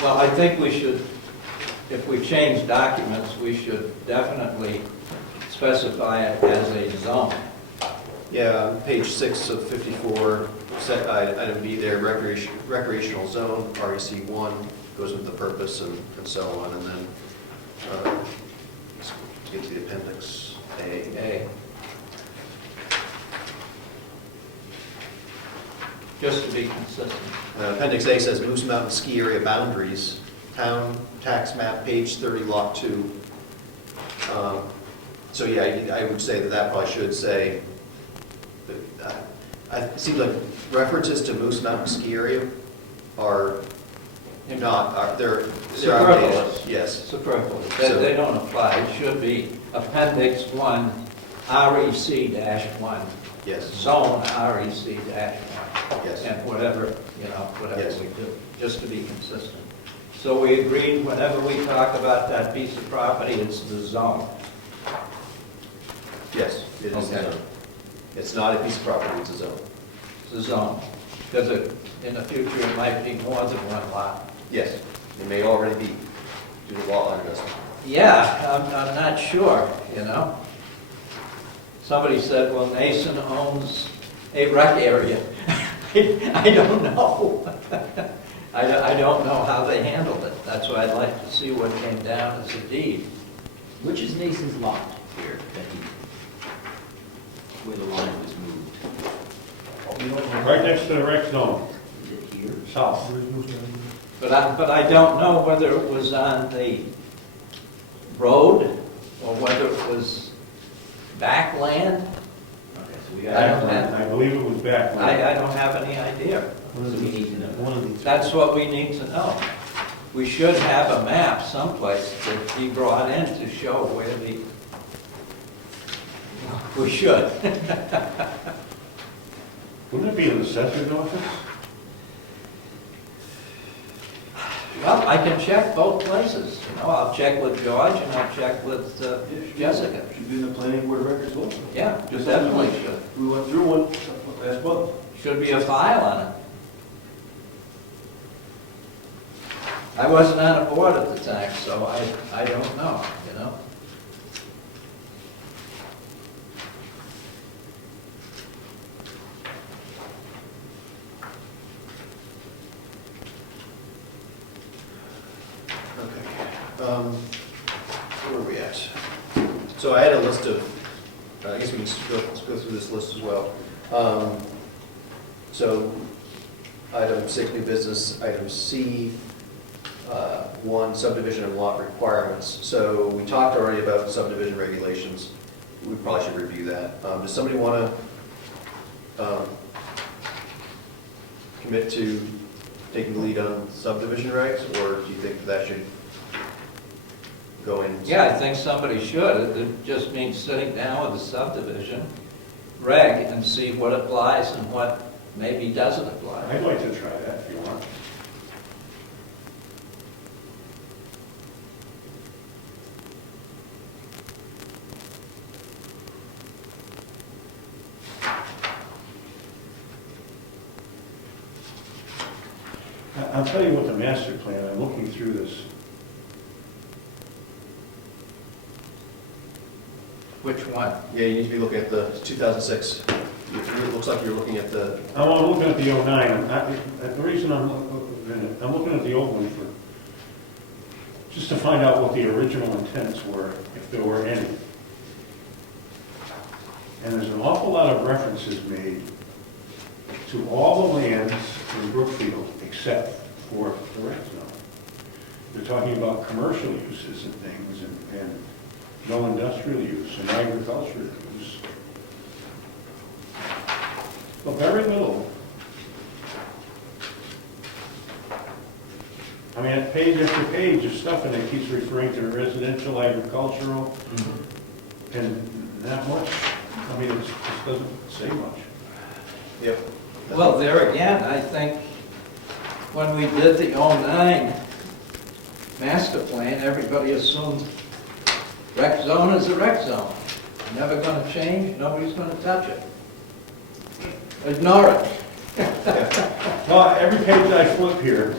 Well, I think we should, if we change documents, we should definitely specify it as a zone. Yeah, on page 6 of 54, item B there, recreational zone, REC 1, goes with the purpose and so on, and then let's get to the appendix A. Okay. Just to be consistent. Appendix A says Moose Mountain ski area boundaries, town tax map, page 30, lot 2. So yeah, I would say that probably should say, it seems like references to Moose Mountain ski area are not, they're outdated. Superfluous. Yes. Superfluous. So- They don't apply. It should be Appendix 1, REC-1. Yes. Zone REC-1. Yes. And whatever Yes. we do, just to be consistent. So we agreed whenever we talk about that piece of property, it's the zone. Yes, it is a Okay. zone. It's not a piece of property, it's a zone. It's the zone. Because in the future, it might be more than one lot. Yes, it may already be due to lot line adjustment. Yeah, I'm not sure, you know. Somebody said, well, Nason owns a rec area. I don't know. I don't know how they handled it. That's why I'd like to see what came down as a deed. Which is Nason's lot here, that where the line was moved? Right next to the rec zone, Is it here? south. But I don't know whether it was on the road or whether it was backland? Okay, so we I got, don't have- I believe it was back. I don't have any idea. so we need to know. One of these. That's what we need to know. We should have a map someplace to be brought in to show where the, we should. Wouldn't it be in the assessor's office? Well, I can check both places, you know, I'll check with George and I'll check with Jessica. Should be in the planning board records also. Yeah, Just definitely like should. We went through one last month. Should be a file on it. I wasn't on a board at the time, so I don't know, you know? Okay. Where are we at? So I had a list of, I guess we can just let's go through this list as well. So item 6, new business, item C, 1, subdivision and lot requirements. So we talked already about subdivision regulations. We probably should review that. Does somebody want to commit to taking the lead on subdivision regs, or do you think that should go in? Yeah, I think somebody should. It just means sitting down with the subdivision reg and see what applies and what maybe doesn't apply. I'd like to try that if you want. I'll tell you what the master plan, I'm looking through this. Which one? Yeah, you need to be looking at the 2006. It looks like you're looking at the, I'm looking at the 09. The reason I'm looking at the old one for, just to find out what the original intents were, if there were any. And there's an awful lot of references made to all the lands in Brookfield except for the rec zone. They're talking about commercial uses and things and no industrial use and agricultural use. But very little. I mean, page after page of stuff, and it keeps referring to residential, agricultural, and not much. I mean, it just doesn't say much. yep. Well, there again, I think when we did the '09 master plan, everybody assumed rec zone is a rec zone. Never gonna change, nobody's gonna touch it. Ignore it. Well, every page I flip here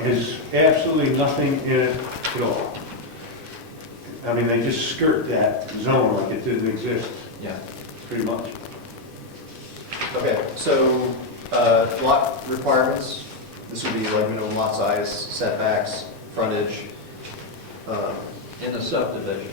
has absolutely nothing in it at all. I mean, they just skirt that zone like it didn't exist, Yeah. pretty much. Okay, so lot requirements, this would be like minimum lot size, setbacks, frontage. In the subdivision.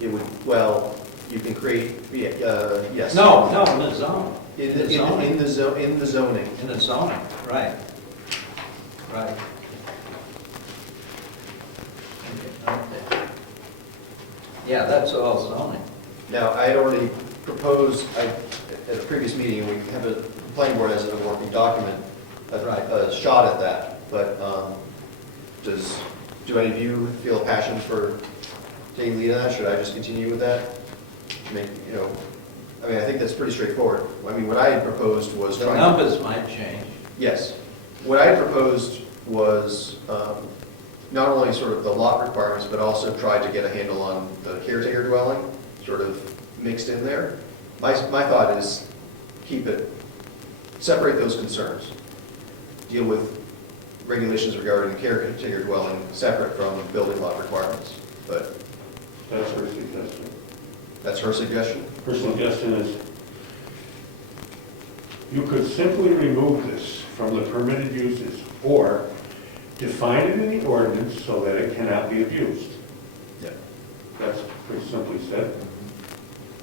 It would, well, you can create, yes. No, in the zone. In the zoning. the zoning. In the zoning, right. Right. Yeah, that's all zoning. Now, I had already proposed, at a previous meeting, we have a planning board as a working document, a shot at that, but do any of you feel a passion for taking lead on that? Should I just continue with that? I mean, I think that's pretty straightforward. I mean, what I had proposed was The trying to... numbers might change. Yes. What I had proposed was not only sort of the lot requirements, but also tried to get a handle on the caretaker dwelling, sort of mixed in there. My thought is separate those concerns. Deal with regulations regarding the caretaker dwelling separate from building lot requirements. But That's her suggestion. that's her suggestion. Her suggestion is, you could simply remove this from the permitted uses, or define it in the ordinance so that it cannot be abused. Yep. That's pretty simply said,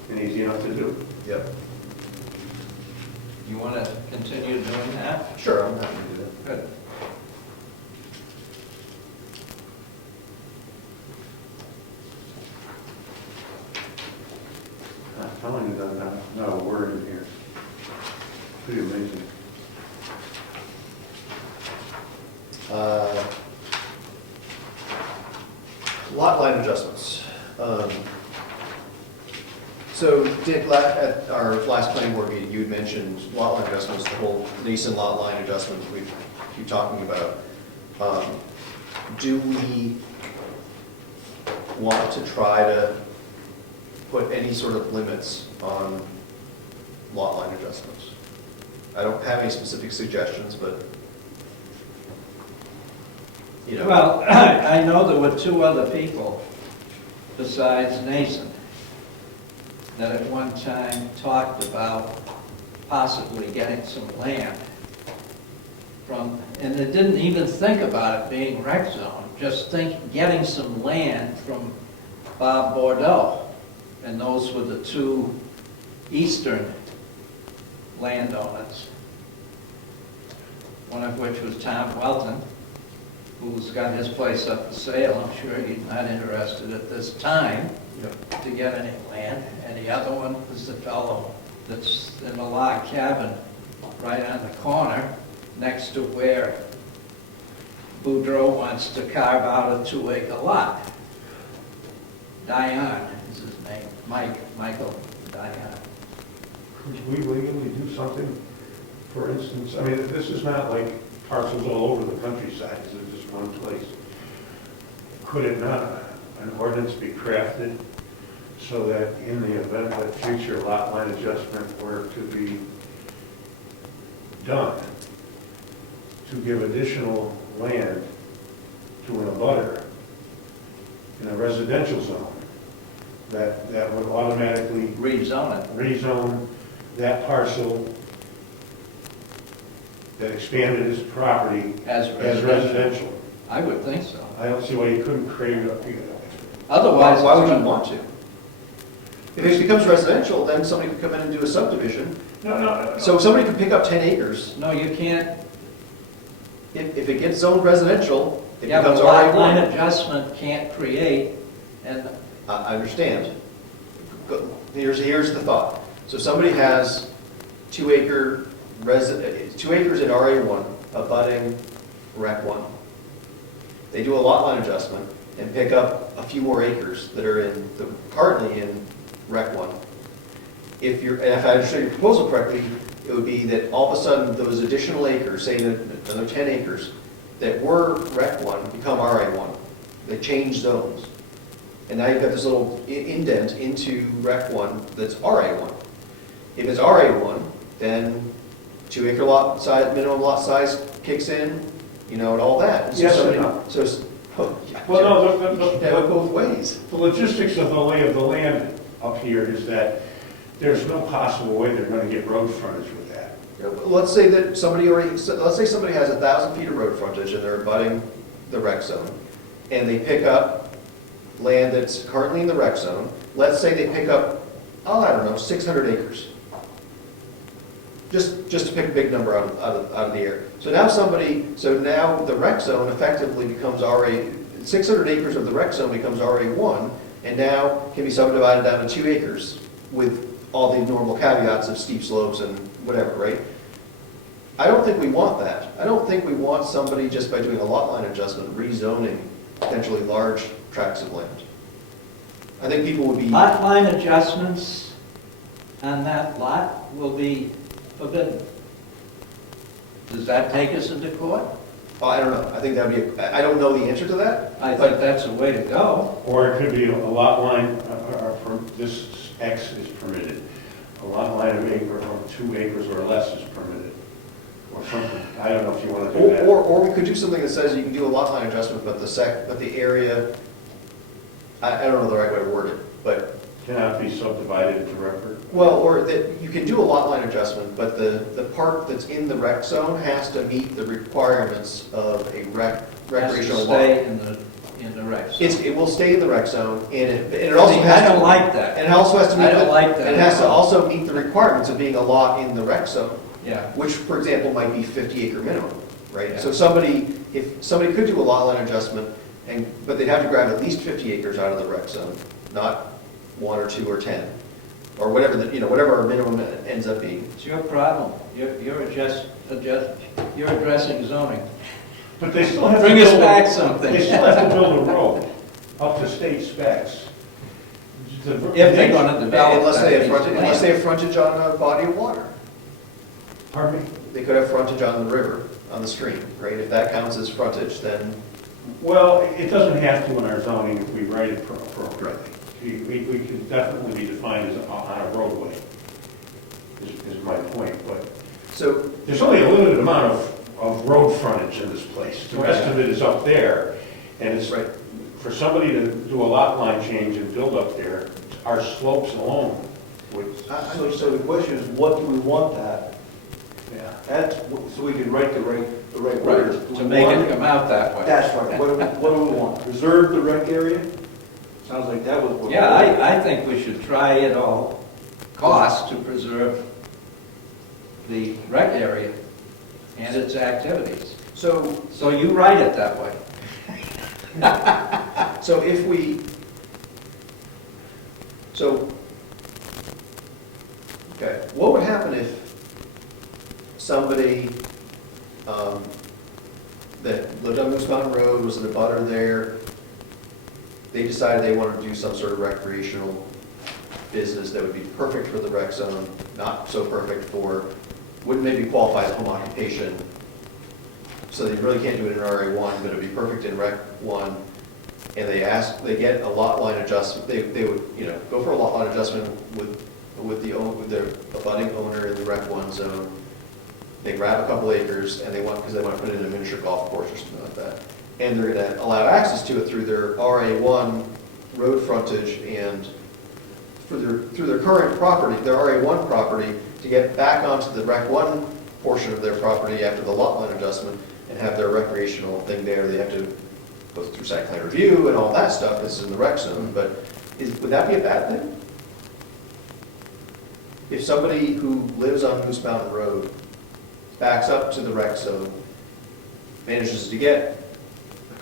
and easy enough to do. Yep. You want to continue doing that? Sure, I'm happy to do that. Good. Lot line adjustments. So Dick, at our last planning board meeting, you had mentioned lot line adjustments, the whole Nason lot line adjustment we keep talking about. Do we want to try to put any sort of limits on lot line adjustments? I don't have any specific suggestions, but, you know. Well, I know there were two other people besides Nason that at one time talked about possibly getting some land from, and they didn't even think about it being rec zone, just getting some land from Bob Bordeaux. And those were the two eastern landowners, one of which was Tom Welton, who's got his place up for sale. I'm sure he's not interested at this time to get any land. And the other one was the fellow that's in the log cabin right on the corner next to where Boudreaux wants to carve out a 2-acre lot. Dion is his name, Michael Dion. Could we legally do something, for instance, I mean, this is not like parcels all over the countryside, this is just one place. Could it not, an ordinance be crafted so that in the event that future lot line adjustment were to be done, to give additional land to an abutter in a residential zone, that would automatically Rezone it. rezone that parcel that expanded his property As as residential. I would think so. I don't see why you couldn't create a, Otherwise, Why would you want to? If it becomes residential, then somebody could come in and do a subdivision. no. So somebody could pick up 10 acres. No, you can't. If it gets zoned residential, it Yeah, but becomes lot line RA1. adjustment can't create, and I understand. Here's the thought. So somebody has 2 acres in RA1 abutting Rec 1. They do a lot line adjustment and pick up a few more acres that are currently in Rec 1. And if I understand your proposal correctly, it would be that all of a sudden those additional acres, say another 10 acres, that were Rec 1 become RA1. They change zones. And now you've got this little indent into Rec 1 that's RA1. If it's RA1, then 2 acre lot size, minimum lot size kicks in, and all that. So Yes and somebody- no. yeah, Well, no, you can have it both ways. the logistics of the lay of the land up here is that there's no possible way they're gonna get road frontage with that. Let's say that let's say somebody has 1,000 feet of road frontage and they're abutting the rec zone, and they pick up land that's currently in the rec zone. Let's say they pick up, I don't know, 600 acres. Just to pick a big number out of the air. So now the rec zone effectively becomes 600 acres of the rec zone becomes RA1, and now can be subdivided down to 2 acres with all the normal caveats of steep slopes and whatever, right? I don't think we want that. I don't think we want somebody just by doing a lot line adjustment rezoning potentially large tracts of land. I think people would be. lot line adjustments on that lot will be forbidden. Does that take us into court? Oh, I don't know. I think that would be, I don't know the answer to that. I think that's a way to go. Or it could be a lot line, this X is permitted. A lot line of acre or 2 acres or less is permitted. Or something, I don't know if you want to do that. Or we could do something that says you can do a lot line adjustment, but the area, I don't know the right way to word it, but, Cannot be subdivided into record. well, or that you can do a lot line adjustment, but the part that's in the rec zone has to meet the requirements of a recreational Has to lot. stay in the rec zone. It will stay in the rec zone, and it also See, has to. I don't like that. And it also has to meet. I don't like that And it has at to all. also meet the requirements of being a lot in the rec zone, Yeah. which, for example, might be 50 acre minimum, right? Yeah. So if somebody could do a lot line adjustment, but they'd have to grab at least 50 acres out of the rec zone, not 1 or 2 or 10, or whatever whatever our minimum ends up being. It's your problem. You're addressing zoning. But they still have to Bring us build, back something. they still have to build a road up to state specs. If they're gonna develop Unless that they have piece of frontage, unless they land. have frontage on a body of water. Pardon me? They could have frontage on the river, on the stream, right? If that counts as frontage, then, Well, it doesn't have to in our zoning if we write it appropriately. We can definitely be defined as on a roadway, is my point, but so, there's only a limited amount of road frontage in this place. The rest of it is up there, and it's, right. for somebody to do a lot line change and build up there, our slopes alone would, So the question is, what do we want that? yeah. That's, so we can write the right Right, words. to make it come out that way. That's right. What do we want? Preserve the rec area? Sounds like that was what. Yeah, I think we should try at all costs to preserve the rec area and its activities. So, So you write it that way. so if we, so, okay, what would happen if somebody that lived on Moose Mountain Road, was in a butter there, they decided they wanted to do some sort of recreational business that would be perfect for the rec zone, not so perfect for, wouldn't maybe qualify as home occupation, so they really can't do it in RA1, but it'd be perfect in Rec 1, and they get a lot line adjustment, they would, go for a lot line adjustment with their abutting owner in the Rec 1 zone. They grab a couple acres, and because they want to put in a miniature golf course or something like that. And they're going to allow access to it through their RA1 road frontage and through their current property, their RA1 property, to get back onto the Rec 1 portion of their property after the lot line adjustment and have their recreational thing there. They have to go through site plan review and all that stuff. This is in the rec zone, but would that be a bad thing? If somebody who lives on Moose Mountain Road backs up to the rec zone, manages to get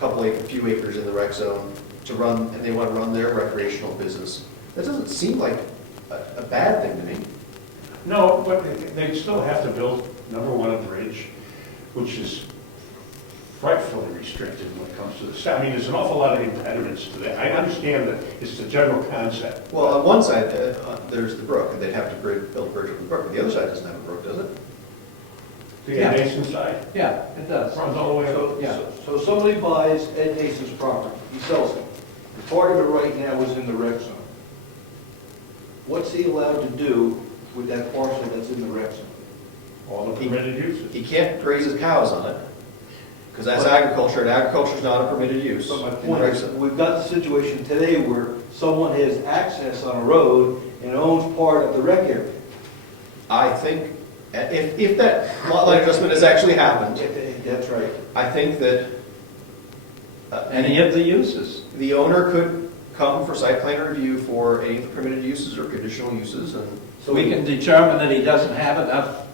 a few acres in the rec zone to run, and they want to run their recreational business, that doesn't seem like a bad thing to me. No, but they still have to build, number one, a bridge, which is frightfully restricted when it comes to the, I mean, there's an awful lot of impediments to that. I understand that it's the general concept. Well, on one side, there's the brook, and they'd have to build a bridge over the brook, but the other side doesn't have a brook, does it? The Yeah. adjacent side Yeah, it does. runs all the way up. So, Yeah. so somebody buys Ed Nason's property, he sells it. Part of it right now is in the rec zone. What's he allowed to do with that parcel that's in the rec zone? All the permitted uses. He can't graze his cows on it, because that's agriculture, and agriculture's not a permitted use. So my in the point rec is, zone. we've got the situation today where someone has access on a road and owns part of the rec area. I think, if that lot line adjustment has actually happened, That's right. I think that Any of the uses. the owner could come for site plan review for any of the permitted uses or conditional uses, and So we can determine that he doesn't have enough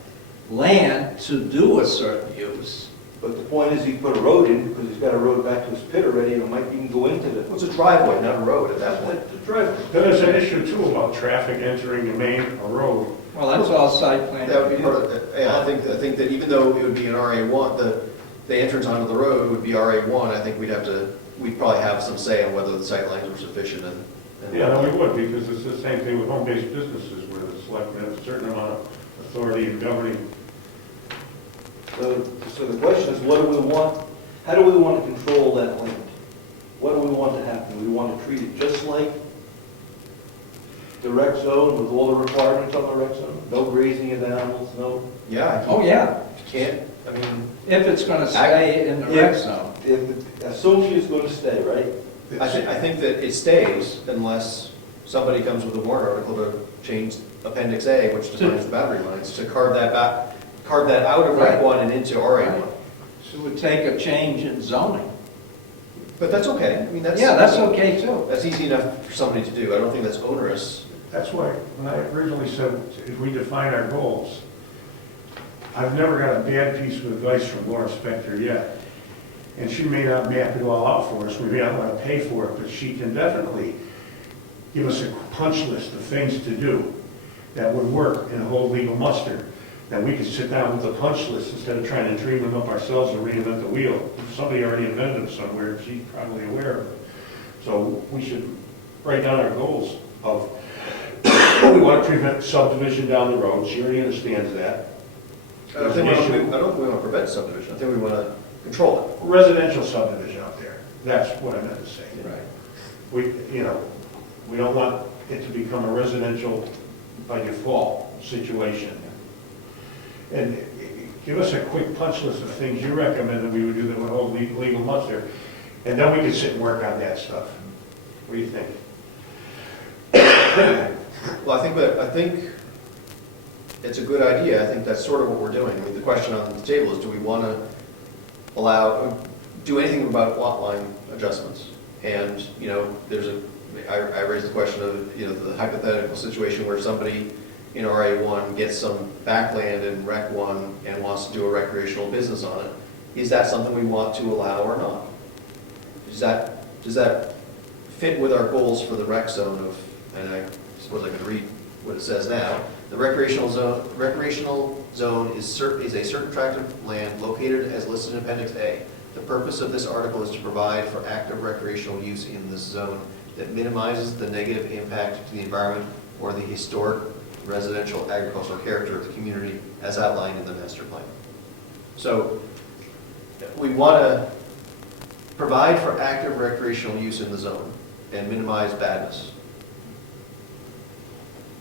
land to do a certain use. But the point is, he put a road in, because he's got a road back to his pit already, and it might even go into the. it's a driveway, not a road at that point. The driveway. Then there's an issue too about traffic entering the main road. Well, that's all site plan. That would be part of, yeah, I think that even though it would be an RA1, the entrance onto the road would be RA1, I think we'd probably have some say on whether the sight lines were sufficient and. Yeah, no, we would, because it's the same thing with home-based businesses, where the selectmen have a certain amount of authority in governing. So the question is, what do we want, how do we want to control that land? What do we want to happen? We want to treat it just like the rec zone, with all the requirements on the rec zone? No grazing of animals, no. Yeah, Oh, yeah, you can't, I mean, if it's gonna stay in the rec zone. Assuming it's going to stay, right? I think that it stays unless somebody comes with a warrant article to change Appendix A, which defines the boundary lines, to carve that out of Rec 1 and into RA1. So it would take a change in zoning. But that's okay, I mean, that's. Yeah, that's okay too. That's easy enough for somebody to do, I don't think that's onerous. That's why, when I originally said, if we define our goals, I've never got a bad piece of advice from Laura Spector yet. And she may not map it all out for us, we may not want to pay for it, but she can definitely give us a punch list of things to do that would work and hold legal muster then we could sit down with a punch list instead of trying to dream them up ourselves and reinvent the wheel. Somebody already invented them somewhere, she's probably aware of it. So we should write down our goals of, we want to prevent subdivision down the road, she already understands that. I don't think we want to prevent subdivision, I think we want to control it. Residential subdivision out there, that's what I meant to say. Right. We, we don't want it to become a residential by default situation. And give us a quick punch list of things you recommend that we would do that would hold legal muster, and then we can sit and work on that stuff. What do you think? Well, I think it's a good idea. I think that's sort of what we're doing. I mean, the question on the table is, do we want to do anything about lot line adjustments? And, I raised the question of, the hypothetical situation where somebody in RA1 gets some backland in Rec 1 and wants to do a recreational business on it. Is that something we want to allow or not? Does that fit with our goals for the rec zone of, and I suppose I could read what it says now, the recreational zone is a certain tract of land located as listed in Appendix A. The purpose of this article is to provide for active recreational use in this zone that minimizes the negative impact to the environment or the historic residential agricultural character of the community as outlined in the master plan. So we want to provide for active recreational use in the zone and minimize badness.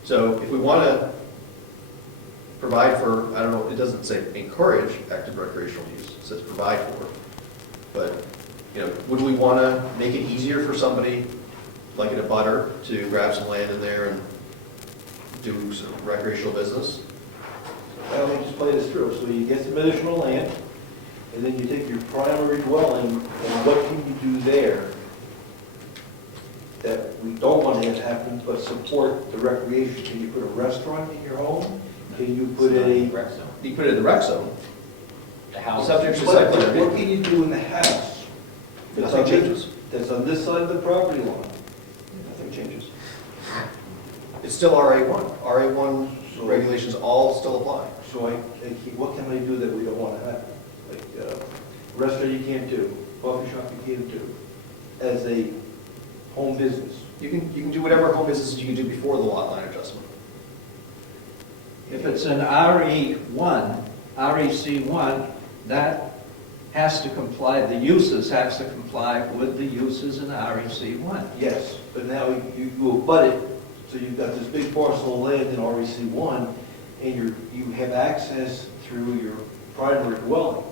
So if we want to provide for, I don't know, it doesn't say encourage active recreational use, it says provide for. But, would we want to make it easier for somebody, like in a butter, to grab some land in there and do some recreational business? Well, let me just play this through. So you get some additional land, and then you take your primary dwelling, and what can you do there that we don't want to have happen, but support the recreation? Can you put a restaurant in your home? Can you put a... Rec zone. You put it in the rec zone. The house. Subject to site plan What review. can you do in the house? that's Nothing on this- changes. That's on this side of the property line? Nothing changes. It's still RA1. RA1 regulations all still apply. So what can I do that we don't want to happen? Like, restaurant you can't do, coffee shop you can't do, as a home business. You can do whatever home businesses you can do before the lot line adjustment. If it's an RE1, REC1, that has to comply, the uses has to comply with the uses in REC1. Yes, but now you abut it, so you've got this big parcel of land in REC1, and you have access through your primary dwelling.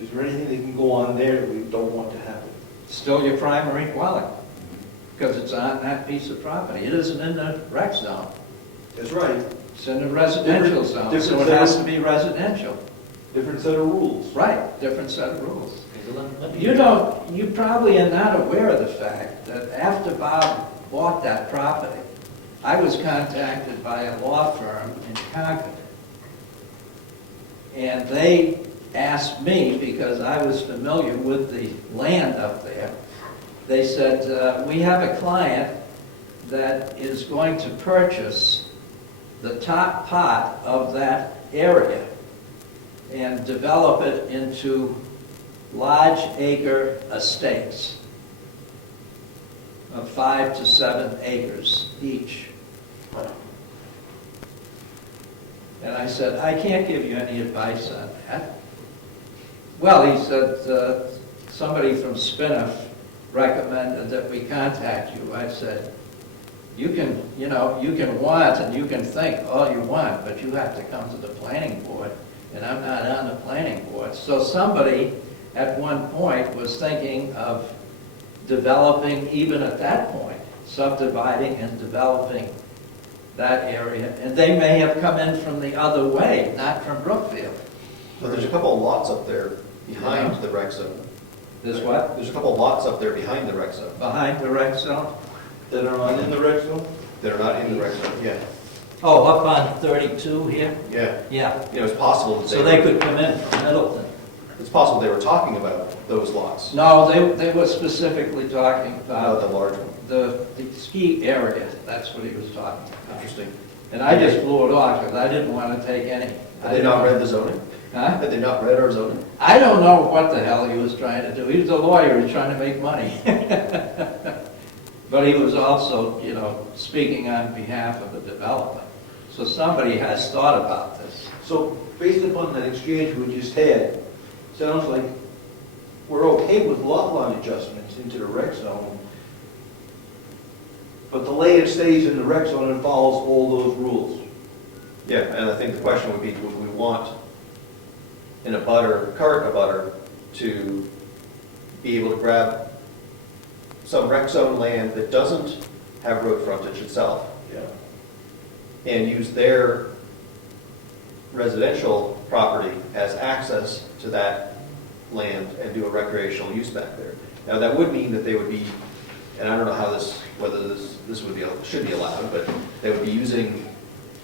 Is there anything that can go on there that we don't want to happen? Still your primary dwelling, because it's on that piece of property. It isn't in the rec zone. That's right. It's in the residential zone, so different it has set to be residential. Different set of rules. Right, different set of rules. Okay, so let me- You probably are not aware of the fact that after Bob bought that property, I was contacted by a law firm in Concord. And they asked me, because I was familiar with the land up there, they said, we have a client that is going to purchase the top part of that area and develop it into large acre estates of 5 to 7 acres each. And I said, I can't give you any advice on that. Well, he said, somebody from Spinoff recommended that we contact you. I said, you can want and you can think all you want, but you have to come to the planning board, and I'm not on the planning board. So somebody at one point was thinking of developing, even at that point, subdividing and developing that area. And they may have come in from the other way, not from Brookfield. But there's a couple of lots up there behind the rec zone. There's what? There's a couple of lots up there behind the rec zone Behind the rec zone? That are not in the rec zone? that are not in the rec zone. Yeah, Oh, up on 32 here? yeah. Yeah. It's possible that So they could come in from Middleton. It's possible they were talking about those lots, No, they were specifically talking not the about large one. the ski area. That's what he was talking about. Interesting. And I just blew it off because I didn't want to take any Had they not read the zoning? Huh? Had they not read our zoning? I don't know what the hell he was trying to do. He was a lawyer, he was trying to make money. But he was also, you know, speaking on behalf of the development. So somebody has thought about this. So based upon that exchange we just had, sounds like we're okay with lot line adjustments into the rec zone, but the land stays in the rec zone and follows all those rules. Yeah, and I think the question would be, would we want in a butter, current abutter, to be able to grab some rec zone land that doesn't have road frontage itself Yeah. and use their residential property as access to that land and do a recreational use back there. Now, that would mean that they would be, and I don't know how this, whether this would be, should be allowed, but they would be using,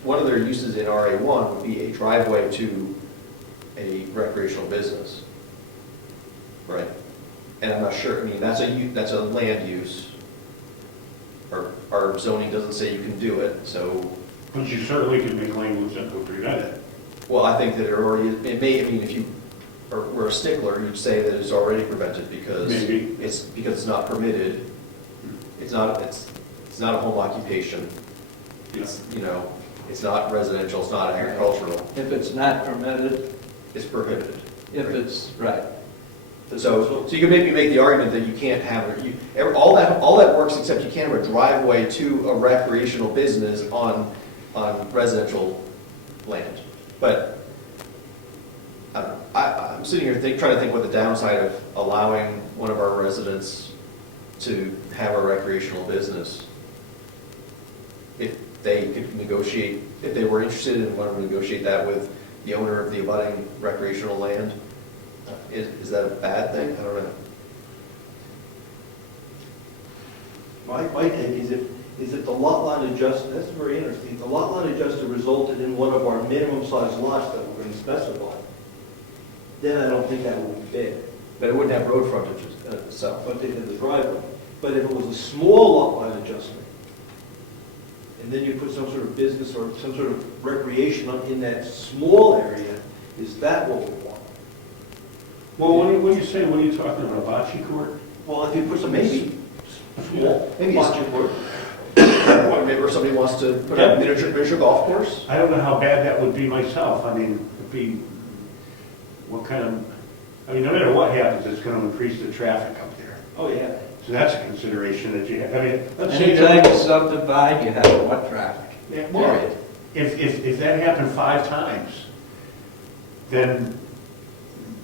one of their uses in RA1 would be a driveway to a recreational business. Right? And I'm not sure, I mean, that's a land use. Our zoning doesn't say you can do it, so, But you certainly can make language that would prevent it. well, I think that it already, it may, I mean, if you were a stickler, you'd say that it's already prevented because Maybe. it's not permitted. It's not a home occupation. It's, you know, it's not residential, it's not agricultural, If it's not permitted, it's prohibited. if it's, right. So you can maybe make the argument that you can't have, all that works except you can't have a driveway to a recreational business on residential land. But, I don't know, I'm sitting here trying to think what the downside of allowing one of our residents to have a recreational business. If they could negotiate, if they were interested and wanted to negotiate that with the owner of the abutting recreational land, is that a bad thing? I don't know. My take is if the lot line adjustment, that's very interesting, the lot line adjustment resulted in one of our minimum size lots that were going to specify, then I don't think that would be bad. But it wouldn't have road frontage itself. But they did the driveway. But if it was a small lot line adjustment, and then you put some sort of business or some sort of recreation in that small area, is that what we want? Well, what are you talking about, bocce court? Well, if you put some Maybe. small, Maybe bocce court, Or maybe somebody wants to put a miniature golf course? I don't know how bad that would be myself. I mean, it'd be, what kind of, I mean, no matter what happens, it's going to increase the traffic up there. oh yeah. So that's a consideration that you have. I mean, let's say Anytime that, you subdivide, you have what traffic? yeah, well, Period. if that happened 5 times, then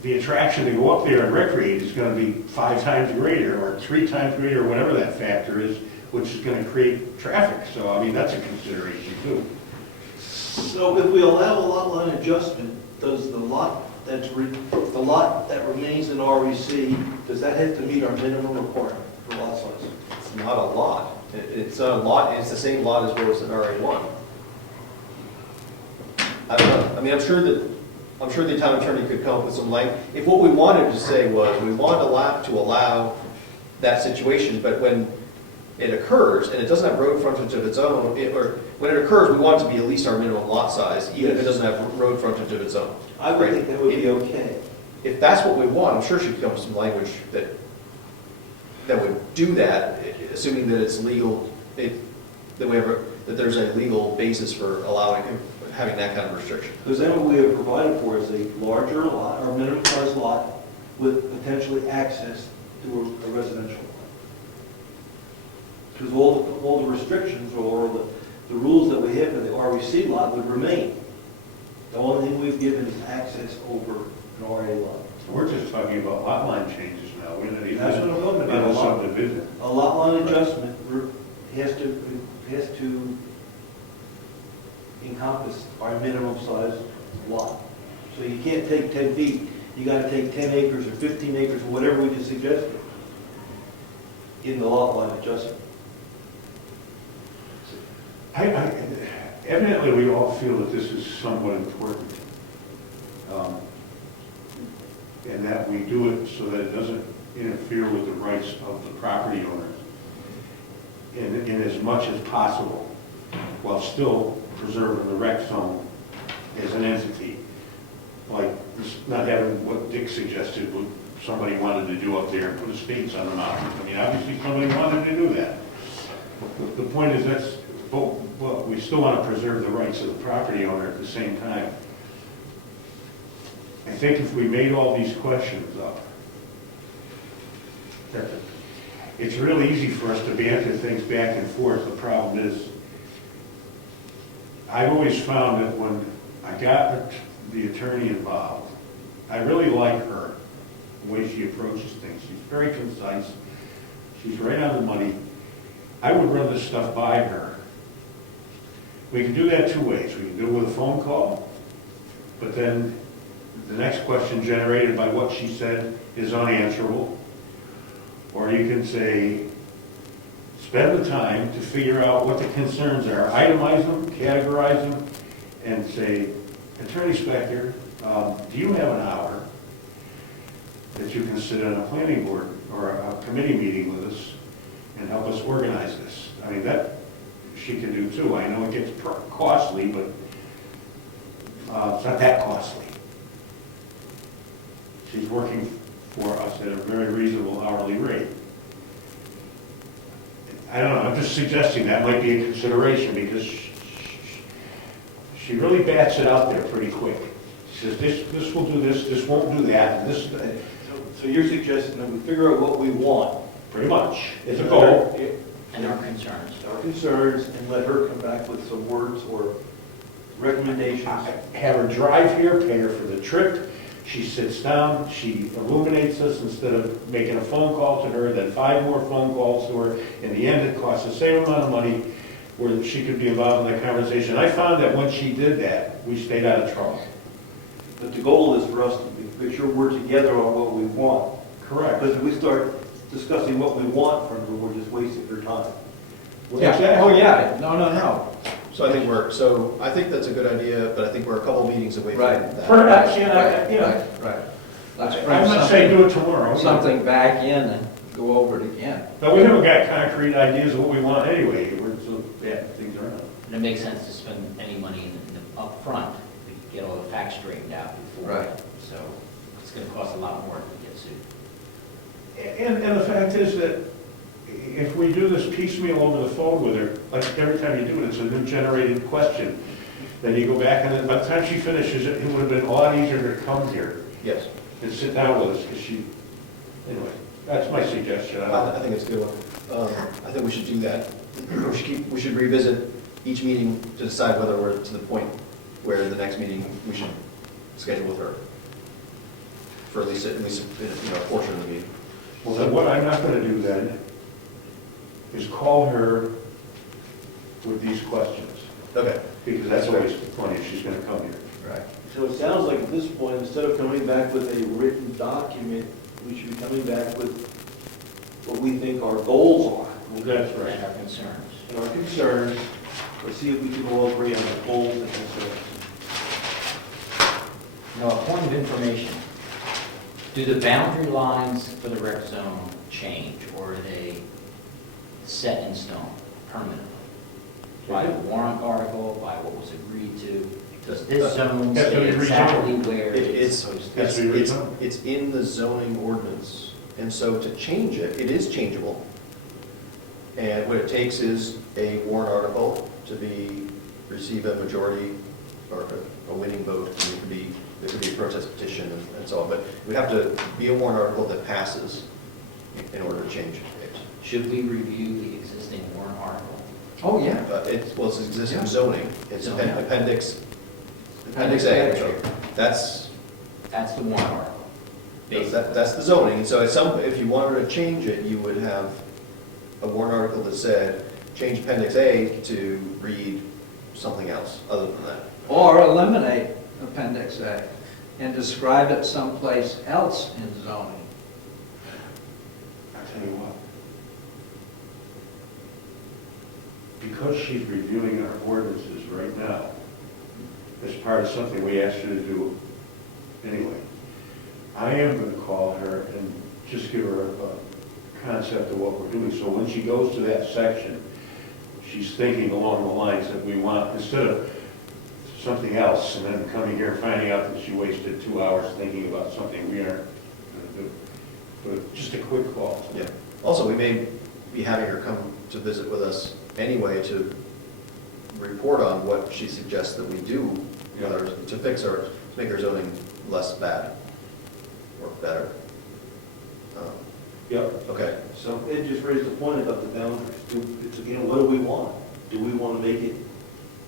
the attraction to go up there and recreate is going to be 5 times greater or 3 times greater, or whatever that factor is, which is going to create traffic. So, I mean, that's a consideration too. So if we allow a lot line adjustment, does the lot the lot that remains in REC, does that have to meet our minimum requirement for lot size? It's not a lot. It's a lot, it's the same lot as what was in RA1. I don't know. I mean, I'm sure the town attorney could come up with some language. If what we wanted to say was, we want to allow that situation, but when it occurs, and it doesn't have road frontage of its own, or when it occurs, we want it to be at least our minimum lot size, even if it doesn't have road frontage of its own. I would think that would be okay. If that's what we want, I'm sure she could come up with some language that would do that, assuming that it's legal, that there's a legal basis for having that kind of restriction. Because then what we have provided for is a larger lot, or minimum size lot, with potentially access to a residential lot. Because all the restrictions or the rules that we have for the REC lot would remain. The only thing we've given is access over an RA lot. We're just talking about lot line changes now. We're not even That's what I'm talking about. in a subdivision. A lot line adjustment has to encompass our minimum size lot. So you can't take 10 feet, you gotta take 10 acres or 15 acres, or whatever we just suggested, in the lot line adjustment. Evidently, we all feel that this is somewhat important. And that we do it so that it doesn't interfere with the rights of the property owners in as much as possible, while still preserving the rec zone as an entity. Like, not having what Dick suggested, what somebody wanted to do up there and put a skates on the mountain. I mean, obviously somebody wanted to do that. The point is that's, but we still want to preserve the rights of the property owner at the same time. I think if we made all these questions up, it's really easy for us to banter things back and forth. The problem is, I've always found that when I got the attorney involved, I really like her, the way she approaches things. She's very concise. She's right on the money. I would run this stuff by her. We can do that two ways. We can do it with a phone call, but then the next question generated by what she said is unanswerable. Or you can say, spend the time to figure out what the concerns are, itemize them, categorize them, and say, Attorney Spector, do you have an hour that you can sit on a planning board or a committee meeting with us and help us organize this? I mean, that she can do too. I know it gets costly, but it's not that costly. She's working for us at a very reasonable hourly rate. I don't know, I'm just suggesting that might be a consideration because she really bats it out there pretty quick. She says, this will do this won't do that, and this, So you're suggesting that we figure out what we want, pretty much, is a and goal. And our concerns. our concerns, and let her come back with some words or recommendations. Have her drive here, pay her for the trip. She sits down, she illuminates us instead of making a phone call to her, then 5 more phone calls to her. In the end, it costs the same amount of money where she could be involved in that conversation. I found that when she did that, we stayed out of trouble. But the goal is for us to make sure we're together on what we want. Correct. Because if we start discussing what we want from her, we're just wasting her time. Yeah, oh, yeah, no. So I think that's a good idea, but I think we're a couple meetings away from Right. that. Perhaps, yeah. Right. Let's I'm bring not saying do it tomorrow. something back in and go over it again. But we haven't got concrete ideas of what we want anyway. We're so bad things around. And it makes sense to spend any money in the upfront to get all the facts straightened out before. Right. So it's going to cost a lot more to get sued. And the fact is that if we do this piecemeal over the phone with her, like every time you do it, it's a new generated question. Then you go back and then by the time she finishes it, it would have been a lot easier to come here Yes, and sit down with us because anyway, that's my suggestion. I think it's a good one. I think we should do that. We should revisit each meeting to decide whether we're to the point where the next meeting we should schedule with her. For at least a portion of the meeting. Well, then what I'm not going to do then is call her with these questions. Okay. Because that's always funny, she's going to come here. Right. So it sounds like at this point, instead of coming back with a written document, we should be coming back with what we think our goals are. Well, that's And right. our concerns. And our concerns. Let's see if we can all agree on the goals and concerns. Now, a point of information. Do the boundary lines for the rec zone change, or are they set in stone permanently? By the warrant article, by what was agreed to? Does this zone Has to be say rezoned. exactly where it's It's, supposed to? Has to be it's, rezoned. it's in the zoning ordinance, and so to change it, it is changeable. And what it takes is a warrant article to receive a majority or a winning vote, and there could be a protest petition and so on, but it would have to be a warrant article that passes in order to change it. Should we review the existing warrant article? Oh, yeah. It's existing Yeah. zoning, it's Zoning. appendix Appendix A, A. so that's, That's the warrant article. that's the zoning, and so if you wanted to change it, you would have a warrant article that said, change appendix A to read something else other than that. Or eliminate Appendix A and describe it someplace else in zoning. I'll tell you what. Because she's reviewing our ordinances right now, as part of something we asked her to do anyway, I am going to call her and just give her a concept of what we're doing. So when she goes to that section, she's thinking along the lines that we want, instead of something else, and then coming here and finding out that she wasted 2 hours thinking about something we aren't going to do. But just a quick call. Yeah. Also, we may be having her come to visit with us anyway to report on what she suggests that we do with our, to fix our, to make our zoning less bad or better. Yep. Okay. So Ed just raised the point about the boundaries. It's, you know, what do we want? Do we want to make it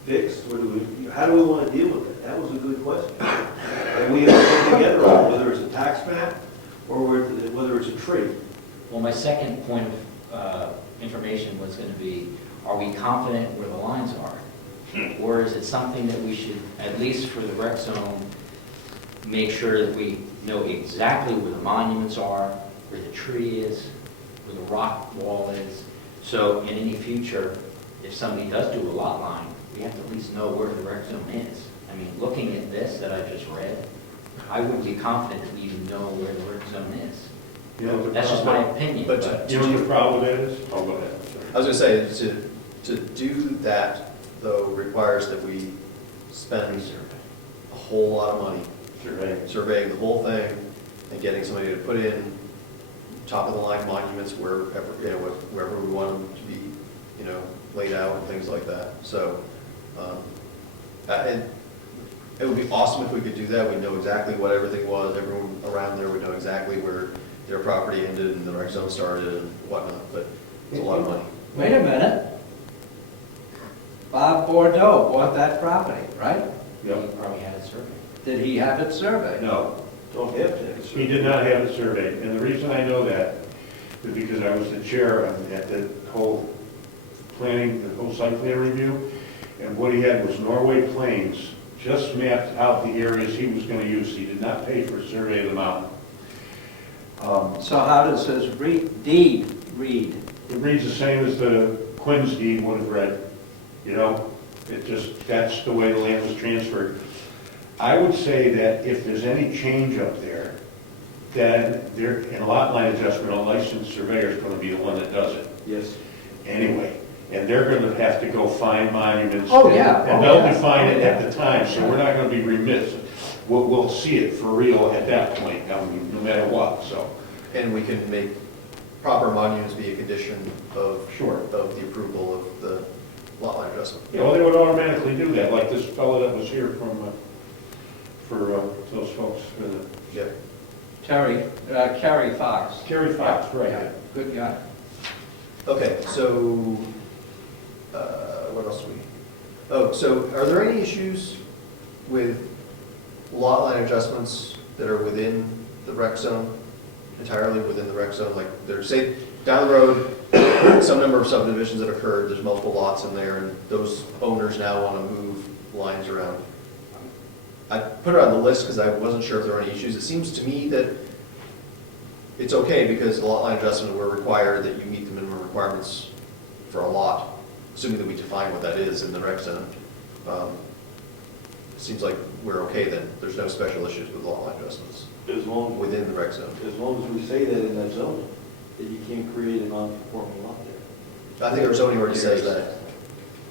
fixed, or do we, how do we want to deal with it? That was a good question. And we have to come together on whether it's a tax map or whether it's a tree. Well, my second point of information was going to be, are we confident where the lines are? Or is it something that we should, at least for the rec zone, make sure that we know exactly where the monuments are, where the tree is, where the rock wall is? So in any future, if somebody does do a lot line, we have to at least know where the rec zone is. I mean, looking at this that I just read, I wouldn't be confident to even know where the rec zone is. You know, the That's just my opinion, But but You know what the problem with that is? Oh, go ahead. I was going to say, to do that, though, requires that we spend a whole lot of money surveying the whole thing and getting somebody to put in top-of-the-line monuments wherever, you know, wherever we want them to be, you know, laid out and things like that. So, and it would be awesome if we could do that. We'd know exactly what everything was. Everyone around there would know exactly where their property ended and the rec zone started and whatnot, but it's a lot of money. Wait a minute. Bob Bordeaux bought that property, right? he probably had it surveyed. Did he have it surveyed? No, Don't have to. he did not have it surveyed, and the reason I know that is because I was the chair at the whole planning, the whole site plan review, and what he had was Norway Plains, just mapped out the areas he was gonna use. He did not pay for a survey of the mountain. So how does his deed read? It reads the same as the Quinn's deed would have read, you know? It just, that's the way the land was transferred. I would say that if there's any change up there, then there, in a lot line adjustment, a licensed surveyor is gonna be the one that does it Yes. anyway. And they're gonna have to go find monuments. Oh, yeah. And they'll define it at the time, so we're not gonna be remiss. We'll see it for real at that point, I mean, no matter what, so. And we can make proper monuments be a condition of, Sure. of the approval of the lot line adjustment. Yeah, well, they would automatically do that, like this fellow that was here from, for those folks, for the, Yep. Kerry Fox. Kerry Fox, right. Yeah, good guy. Okay, so, what else do we, oh, so are there any issues with lot line adjustments that are within the rec zone, entirely within the rec zone? Like, there's, say, down the road, some number of subdivisions that occurred, there's multiple lots in there, and those owners now want to move lines around. I put it on the list because I wasn't sure if there were any issues. It seems to me that it's okay because the lot line adjustment were required that you meet the minimum requirements for a lot, assuming that we define what that is in the rec zone. It seems like we're okay then. There's no special issues with lot line adjustments As long, within the rec zone. as long as we say that in that zone, that you can't create a non-conforming lot there. I think our zoning already says that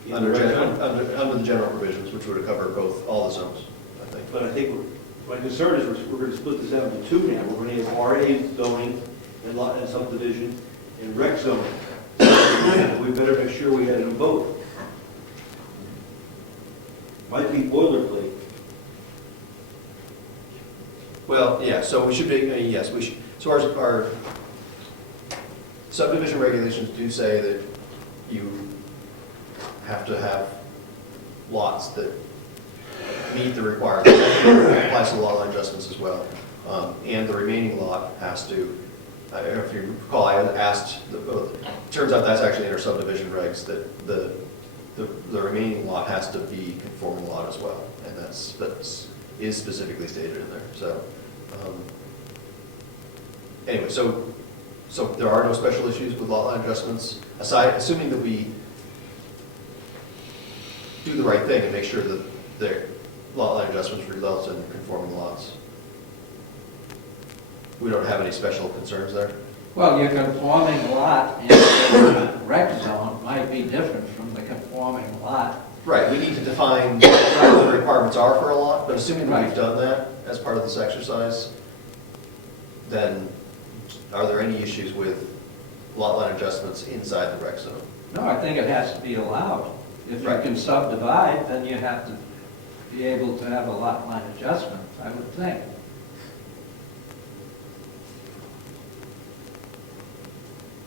In under, the rec zone. under the general provisions, which would cover both, all the zones, I think. But I think my concern is we're going to split this out into two now. We're going to have RA zoning and lot and subdivision and rec zoning. We better make sure we had them both. Might be boilerplate. Well, yeah, so we should be, yes, we should, so our subdivision regulations do say that you have to have lots that meet the requirements. That applies to lot line adjustments as well. And the remaining lot has to, if you recall, I had asked, it turns out that's actually in our subdivision regs, that the remaining lot has to be conforming lot as well. And that's is specifically stated in there, so. Anyway, so there are no special issues with lot line adjustments, assuming that we do the right thing and make sure that the lot line adjustments result in conforming lots. We don't have any special concerns there? Well, your conforming lot in the rec zone might be different from the conforming lot Right, we need to define what the requirements are for a lot, but assuming that we've done that as part of this exercise, then are there any issues with lot line adjustments inside the rec zone? No, I think it has to be allowed. If you Right. can subdivide, then you have to be able to have a lot line adjustment, I would think.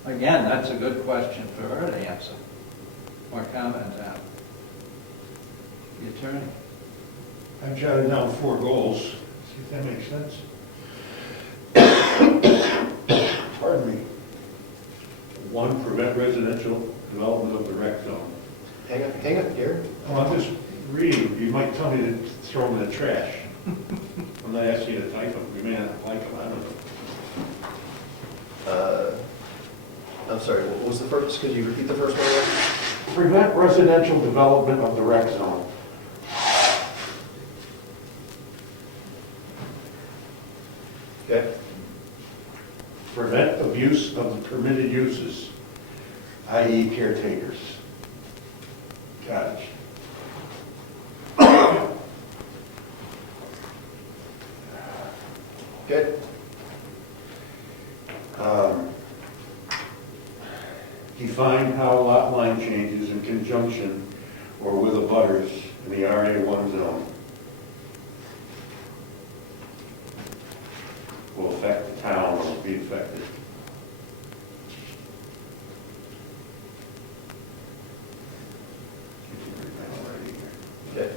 Again, that's a good question for her to answer or comment on. The attorney. I've jotted down 4 goals, see if that makes sense. Pardon me. 1, prevent residential development of the rec zone. Hang on, Gary. Oh, I'm just reading, you might tell me to throw them in the trash. I'm not asking you to type them, you may not like them, I don't know. I'm sorry, what was the first, could you repeat the first one again? Prevent residential development of the rec zone. Okay, Prevent abuse of the permitted uses, i.e. caretakers. Cottage. good. Define how lot line changes in conjunction or with abutters in the RA1 zone will affect the town or will be affected. Okay,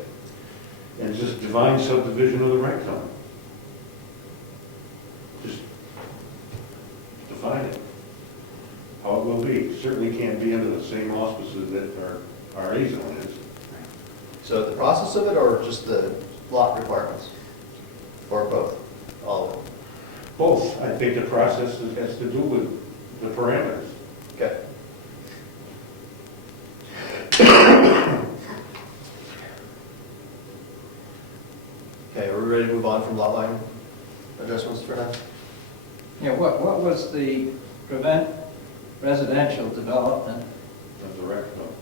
And just define subdivision of the rec zone. Just define it. How it will be. Certainly can't be under the same auspices that our RA zone is. so the process of it or just the lot requirements? Or both, all of it? Both. I think the process has to do with the parameters. Okay. Okay, are we ready to move on from lot line adjustments for now? Yeah, what was the prevent residential development? Of the rec zone.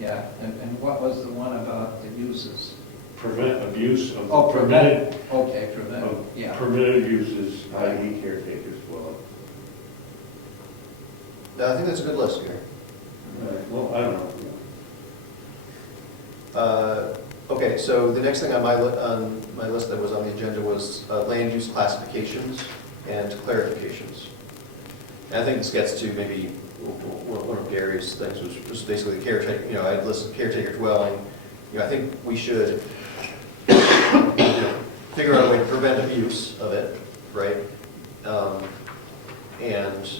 Yeah, and what was the one about the uses? Prevent abuse of Oh, the permitted, prevent, okay, prevent, of yeah. permitted uses, i.e. caretakers dwelling. No, I think that's a good list, Gary. Well, I don't know. Okay, so the next thing on my list that was on the agenda was land use classifications and clarifications. And I think this gets to maybe one of Gary's things, was basically the caretaker, I had listed caretaker dwelling. I think we should figure out a way to prevent abuse of it, right? And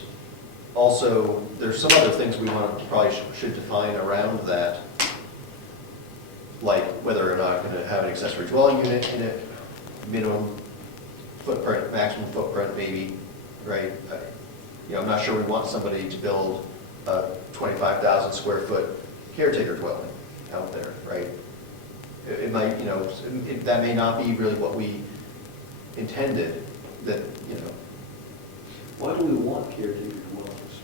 also, there's some other things we probably should define around that, like whether or not going to have an accessory dwelling unit in it, minimum footprint, maximum footprint maybe, right? I'm not sure we want somebody to build a 25,000 square foot caretaker dwelling out there, right? It might, that may not be really what we intended, that. Why do we want caretaker dwellings?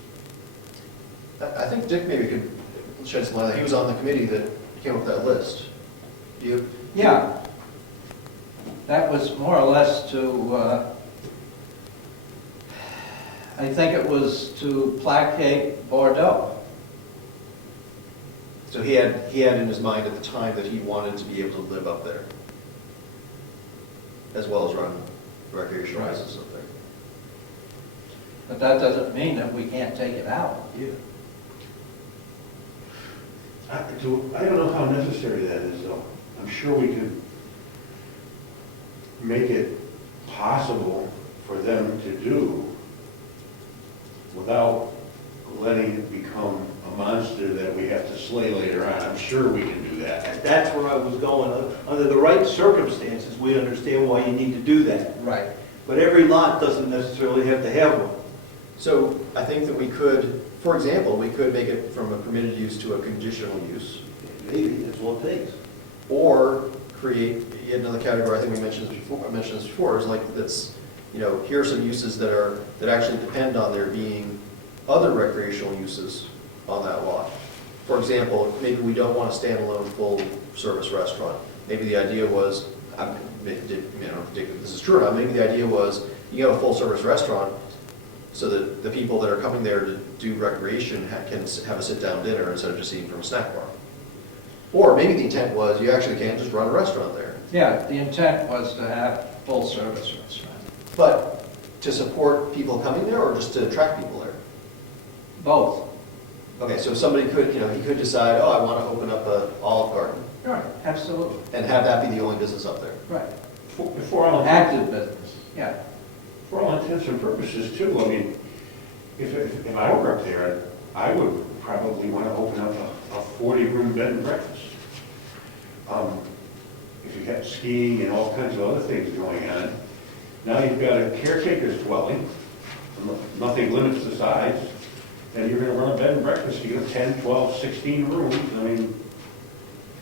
I think Dick maybe could shed some light on that. He was on the committee that came up with that list. You? Yeah. That was more or less to, I think it was to placate Bordeaux. So he had in his mind at the time that he wanted to be able to live up there, as well as run recreational Right. races up there. But that doesn't mean that we can't take it out. Yeah. I don't know how necessary that is, though. I'm sure we could make it possible for them to do without letting it become a monster that we have to slay later on. I'm sure we can do that. That's where I was going. Under the right circumstances, we understand why you need to do that. Right. But every lot doesn't necessarily have to have one. So I think that we could, for example, we could make it from a permitted use to a conditional use, Maybe, that's all it takes. or create yet another category. I think I mentioned this before, is like that's, here are some uses that actually depend on there being other recreational uses on that lot. for example, maybe we don't want a standalone full-service restaurant. Maybe the idea was, I don't know if this is true or not, maybe the idea was you have a full-service restaurant so that the people that are coming there to do recreation can have a sit-down dinner instead of just eating from a snack bar. Or maybe the intent was you actually can't just run a restaurant there. Yeah, the intent was to have full-service restaurant. But to support people coming there or just to attract people there? Both. Okay, so somebody could, he could decide, oh, I want to open up an Olive Garden Right, absolutely. and have that be the only business up there. Right. For all intents, Active business, yeah. for all intents and purposes too, I mean, if I were up there, I would probably want to open up a 40-room bed and breakfast. If you got skiing and all kinds of other things going on, now you've got a caretaker's dwelling, nothing limits the size, and you're going to run a bed and breakfast, you got 10, 12, 16 rooms, I mean,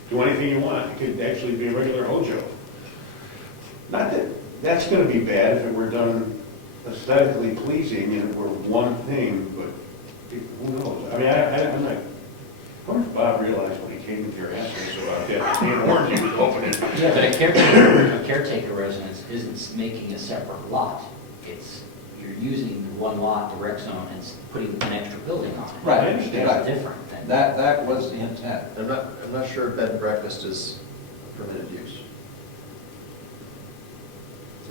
do anything you want. It could actually be a regular hojo. Not that that's going to be bad if it were done aesthetically pleasing and it were one thing, but who knows? I mean, I'm like, how much Bob realized when he came into your asking about that can orange he was opening? But a caretaker residence isn't making a separate lot. It's, you're using the one lot, the rec zone, and putting an extra building on it. Right, I understand. That's different than. That was the intent. I'm not sure bed and breakfast is permitted use.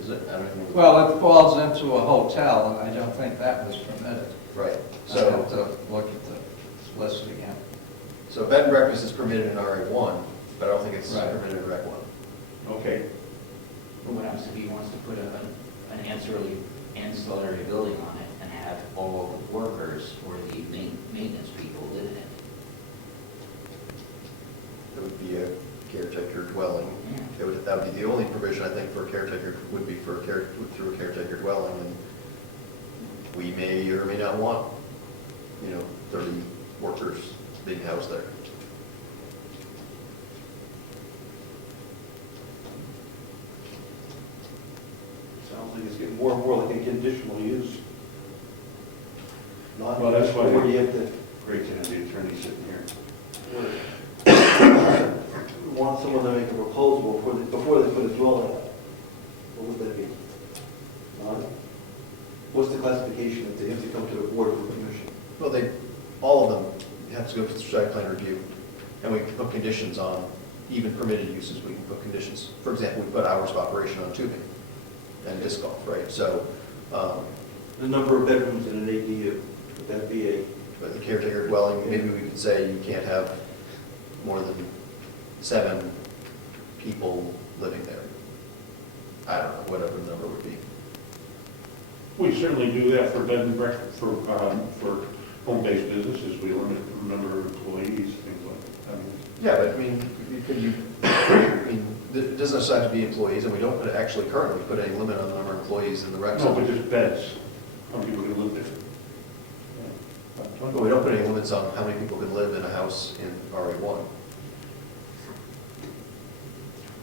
Is it? I don't even know. Well, it falls into a hotel, and I don't think that was permitted. Right, So I have so, to look at the list again. so bed and breakfast is permitted in RA1, but I don't think it's Right. permitted in Rec 1. Okay, But what happens if he wants to put an ancillary building on it and have all the workers or the maintenance people live in it? It would be a caretaker dwelling. Yeah. That would be the only provision, I think, for a caretaker, would be through a caretaker dwelling. And we may or may not want, 30 workers being housed there. Sounds like it's getting more and more like a conditional use. Not Well, that's why- where you have to great to have the attorney sitting here. we want someone to make a proposal before they put a dwelling on it. What would that be? None? What's the classification if they have to come to a board or a commission? Well, all of them have to go through site plan review. And we can put conditions on, even permitted uses, we can put conditions. For example, we put hours of operation on tubing and disc golf, right? So, The number of bedrooms in an ADU, would that be a, but the caretaker dwelling, maybe we could say you can't have more than 7 people living there. I don't know, whatever the number would be. We certainly do that for bed and breakfast, for home-based businesses, we limit the number of employees, things like that. Yeah, but I mean, it doesn't necessarily have to be employees, and we don't actually currently put any limit on the number of employees in the rec No, zone. but just beds, how many people can live there? But we don't put any limits on how many people can live in a house in RA1.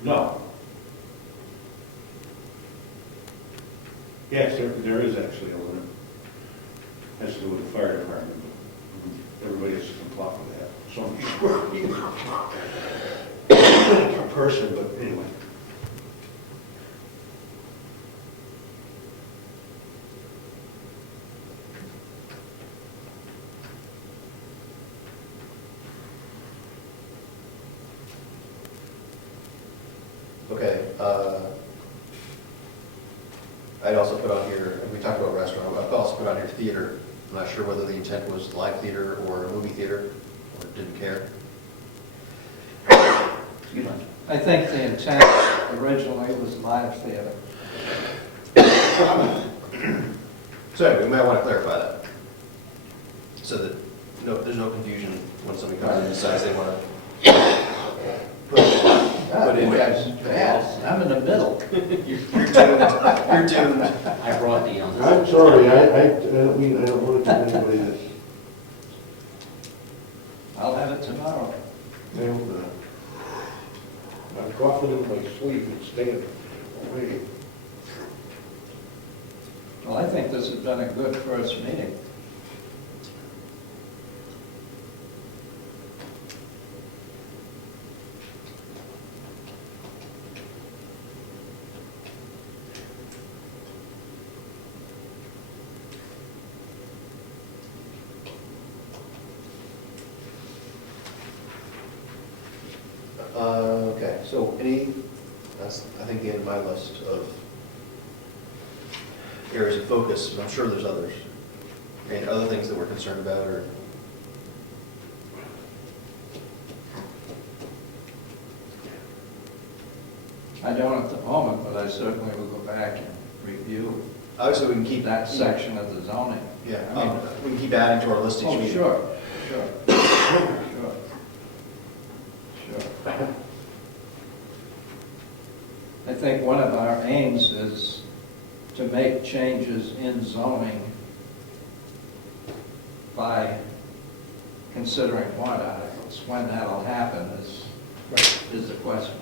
No. Yes, there is actually a limit. Has to do with the fire department, but everybody has to comply with that. So many square feet per person, but anyway. Okay, I'd also put on here, we talked about restaurant, I'd also put on here theater. I'm not sure whether the intent was live theater or a movie theater, or didn't care. Excuse me. I think the intent originally was live theater. So anyway, we might want to clarify that, so that there's no confusion when somebody comes in and decides they want to put in. You guys are fast. I'm in the middle. You're doomed. I brought the, I'm sorry, I don't mean, I don't want to do anybody this. I'll have it tomorrow. Well, I'm coughing in my sleep and staying away. Well, I think this has been a good first meeting. Okay, so that's, I think, the end of my list of areas of focus. I'm sure there's others. And other things that we're concerned about, or I don't at the moment, but I certainly will go back and review obviously we can keep that section of the zoning. Yeah, I mean, we can keep adding to our list each oh, meeting. sure, sure. I think one of our aims is to make changes in zoning by considering warrant articles. When that'll happen is the question.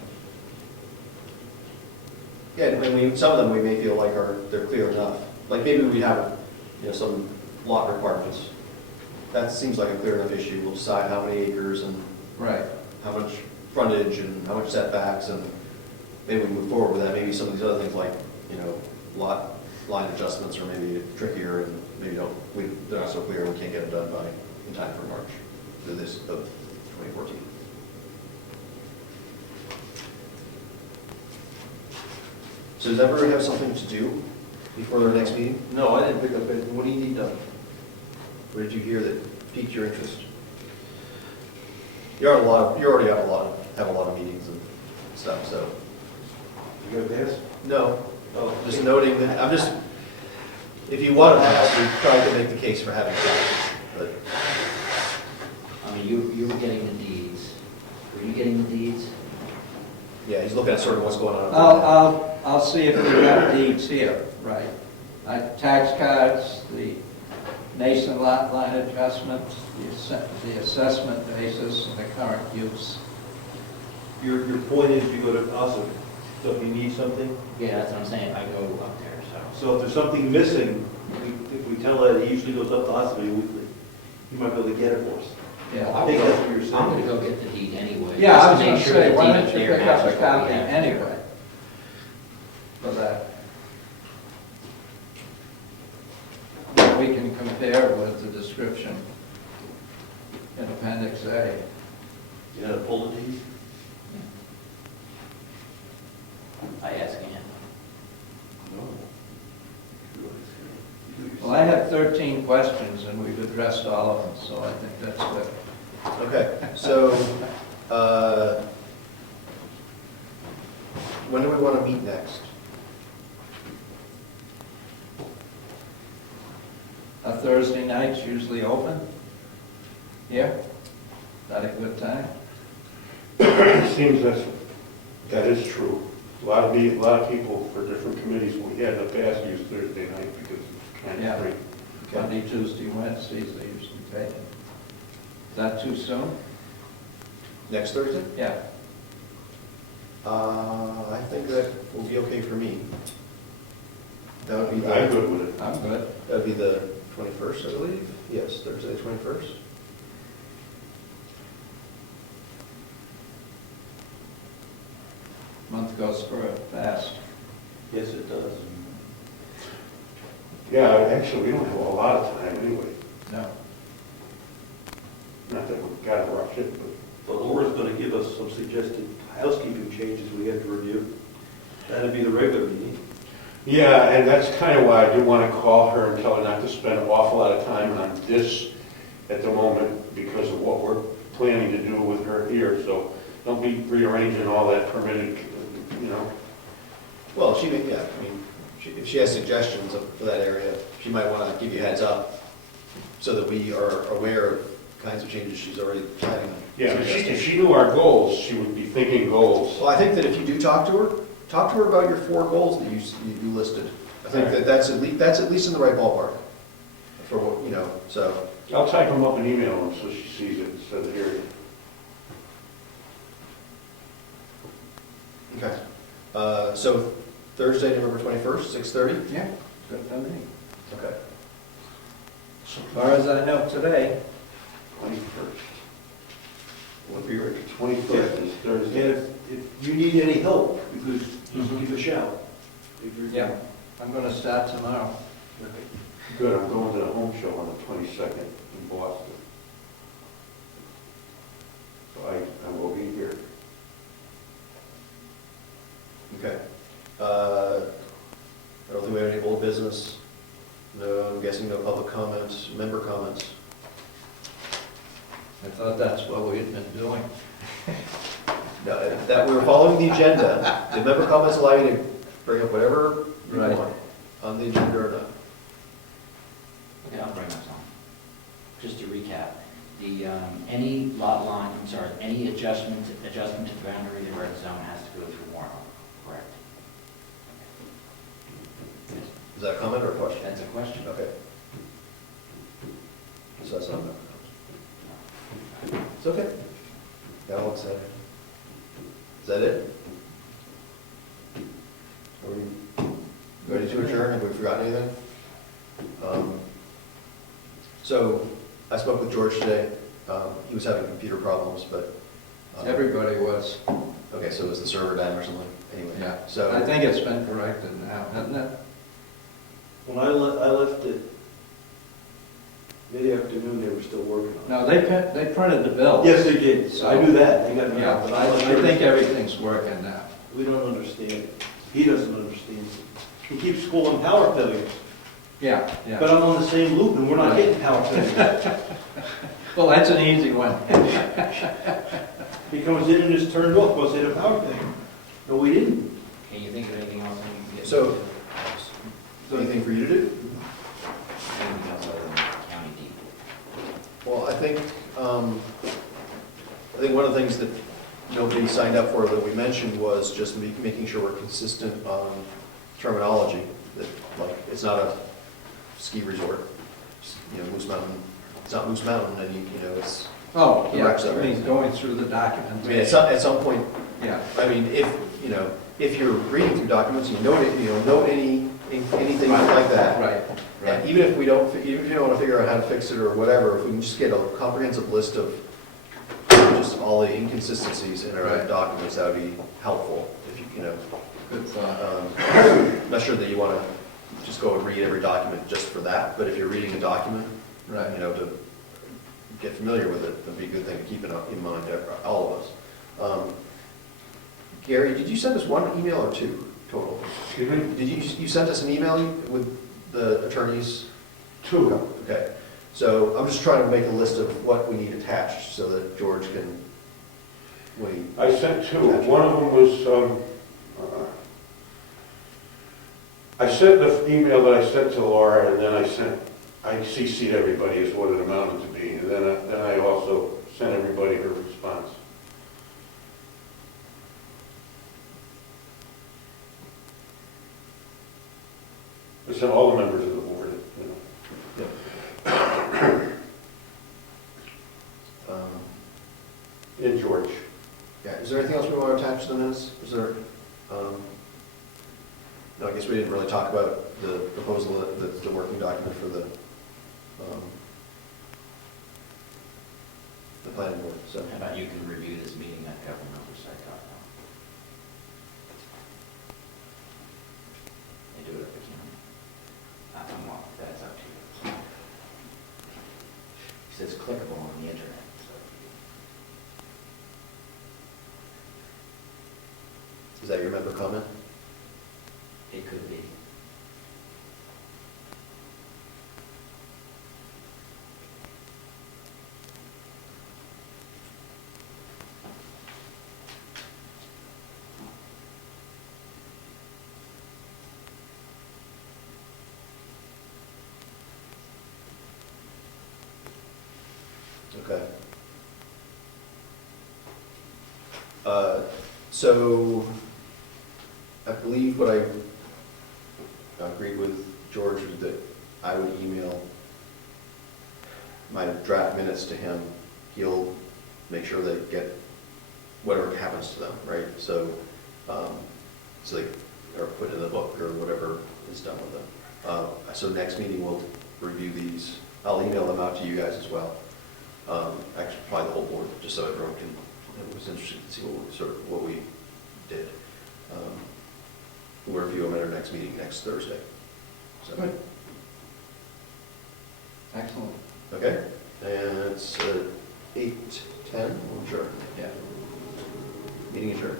Yeah, and some of them we may feel like they're clear enough. Like maybe we have, some lot requirements. That seems like a clear enough issue. We'll decide how many acres and Right. how much frontage and how much setbacks, and maybe we move forward with that. Maybe some of these other things like, lot line adjustments are maybe trickier and maybe they're not so clear and we can't get them done in time for March of 2014. So does everyone have something to do before their next meeting? No, I didn't pick up anything. What do you need done? What did you hear that piqued your interest? You already have a lot of meetings and stuff, so. You got this? No, Oh, just noting that, if you want to have, we try to make the case for having that, but I mean, you were getting the deeds. Were you getting the deeds? yeah, he's looking at sort of what's going on. I'll see if we got deeds here, right. Tax cards, the Mason lot line adjustments, the assessment basis, and the current use. Your point is you go to Ossip, so if you need something, Yeah, that's what I'm saying, I go up there, so. so if there's something missing, if we tell that, he usually goes up to Ossip weekly. He might be able to get it for us. Yeah. I think that's what you're saying. I'm gonna go get the deed anyway. Yeah, I just was to gonna make sure say, the why deed don't up you there pick up matches a what we copy have. anyway? For that. We can compare with the description in Appendix A. You know, pull the deed? I ask Ann. No. Well, I have 13 questions, and we've addressed all of them, so I think that's good. Okay, so, when do we want to meet next? A Thursday night's usually open? Yeah? That a good time? It seems that is true. A lot of people for different committees, we had in the past use Thursday night because it's kind Yeah. of free. Monday, Tuesday, Wednesdays, they usually take it. Is that too soon? Next Thursday? Yeah. I think that will be okay for me. That would be I'm the, good with it. I'm good. that would be the 21st, I believe? Yes, Thursday, 21st. Month goes fast. Yes, it does. Yeah, actually, we don't have a lot of time anyway. No. Not that we've got to rush it, but But Laura's going to give us some suggested housekeeping changes we have to review. That'd be the regular meeting. yeah, and that's kind of why I do want to call her and tell her not to spend an awful lot of time on this at the moment because of what we're planning to do with her here. So don't be rearranging all that permitted, Well, if she has suggestions for that area, she might want to give you a heads up so that we are aware of kinds of changes she's already planning. Yeah, if she knew our goals, she would be thinking goals. Well, I think that if you do talk to her about your 4 goals that you listed. I think that that's at least in the right ballpark for what, so. I'll type them up and email them so she sees it instead of hearing it. Okay. So Thursday, November 21st, 6:30? Yeah, good for me. Okay. As far as I know today. 21st. What for your? 21st is And Thursday. if you need any help, you could just give a shout. Yeah, I'm going to start tomorrow. Good, I'm going to the home show on the 22nd in Boston. So I will be here. comments, member comments. I thought that's what we had been doing. That we were following the agenda. The member comments allow you to bring up whatever you Right. want on the agenda or not. Okay, I'll bring up some. Just to recap, the, any lot line, I'm sorry, any adjustment to the boundary of the red zone has to go through warrant, correct? Is that a comment or a question? That's a question. Okay. So that's not a member comment. It's okay. Got all said. Is that it? Are we ready to adjourn? Have we forgotten anything? So I spoke with George today. He was having computer problems, but. Everybody was. Okay, so it was the server down or something? Anyway. Yeah. So. I think it's been corrected now, hasn't it? When I left it mid-afternoon, they were still working on it. No, they printed the bill. Yes, they did. I knew that. They got it. Yeah, but I think everything's working now. We don't understand it. He doesn't understand it. He keeps calling power failures. Yeah, But yeah. I'm on the same loop and we're not getting power failures. Well, that's an easy one. He comes in and is turned off because they had a power failure. No, we didn't. Can you think of anything else? we can get So- into? Is there anything for you to do? Anything else other than county people? Well, I think one of the things that nobody signed up for that we mentioned was just making sure we're consistent on terminology. That, like, it's not a ski resort, Moose Mountain, it's not Moose Mountain, and you know, it's, Oh, The yeah, rec center. I mean, going through the I mean, documentation. at some point, Yeah, I mean, if you're reading through documents, and you know anything like that. right, And right. even if you don't want to figure out how to fix it or whatever, if we can just get a comprehensive list of just all the inconsistencies in our Right. documents, that would be helpful. If you know, Good thought. not sure that you want to just go and read every document just for that, but if you're reading a document, Right. to get familiar with it, that'd be a good thing to keep in mind, all of us. Gary, did you send us one email or two total? Excuse me? Did you sent us an email with the attorneys? Two. Okay, so I'm just trying to make a list of what we need attached so that George can, when he, I sent two. One of them was, I sent the email that I sent to Laura, and then I CC'd everybody as what it amounted to be, and then I also sent everybody her response. I sent all the members of the board, and George. yeah, is there anything else we want to attach to the minutes? Is there, no, I guess we didn't really talk about the proposal, the working document for the planning board, so. How about you can review this meeting at GovernmentOversite.com? They do it at the county. Well, that's up to you. He says clickable on the internet, so. Is that your member comment? It could be. Okay. So I believe what I agreed with George was that I would email my draft minutes to him. He'll make sure they get whatever happens to them, right? So, so they are put in the book or whatever is done with them. So next meeting we'll review these. I'll email them out to you guys as well. Actually, probably the whole board, just so everyone can, was interested to see what we did. We'll review them at our next meeting next Thursday. So, Good. Excellent. okay, and it's 8:10, sure, Yeah. meeting adjourned.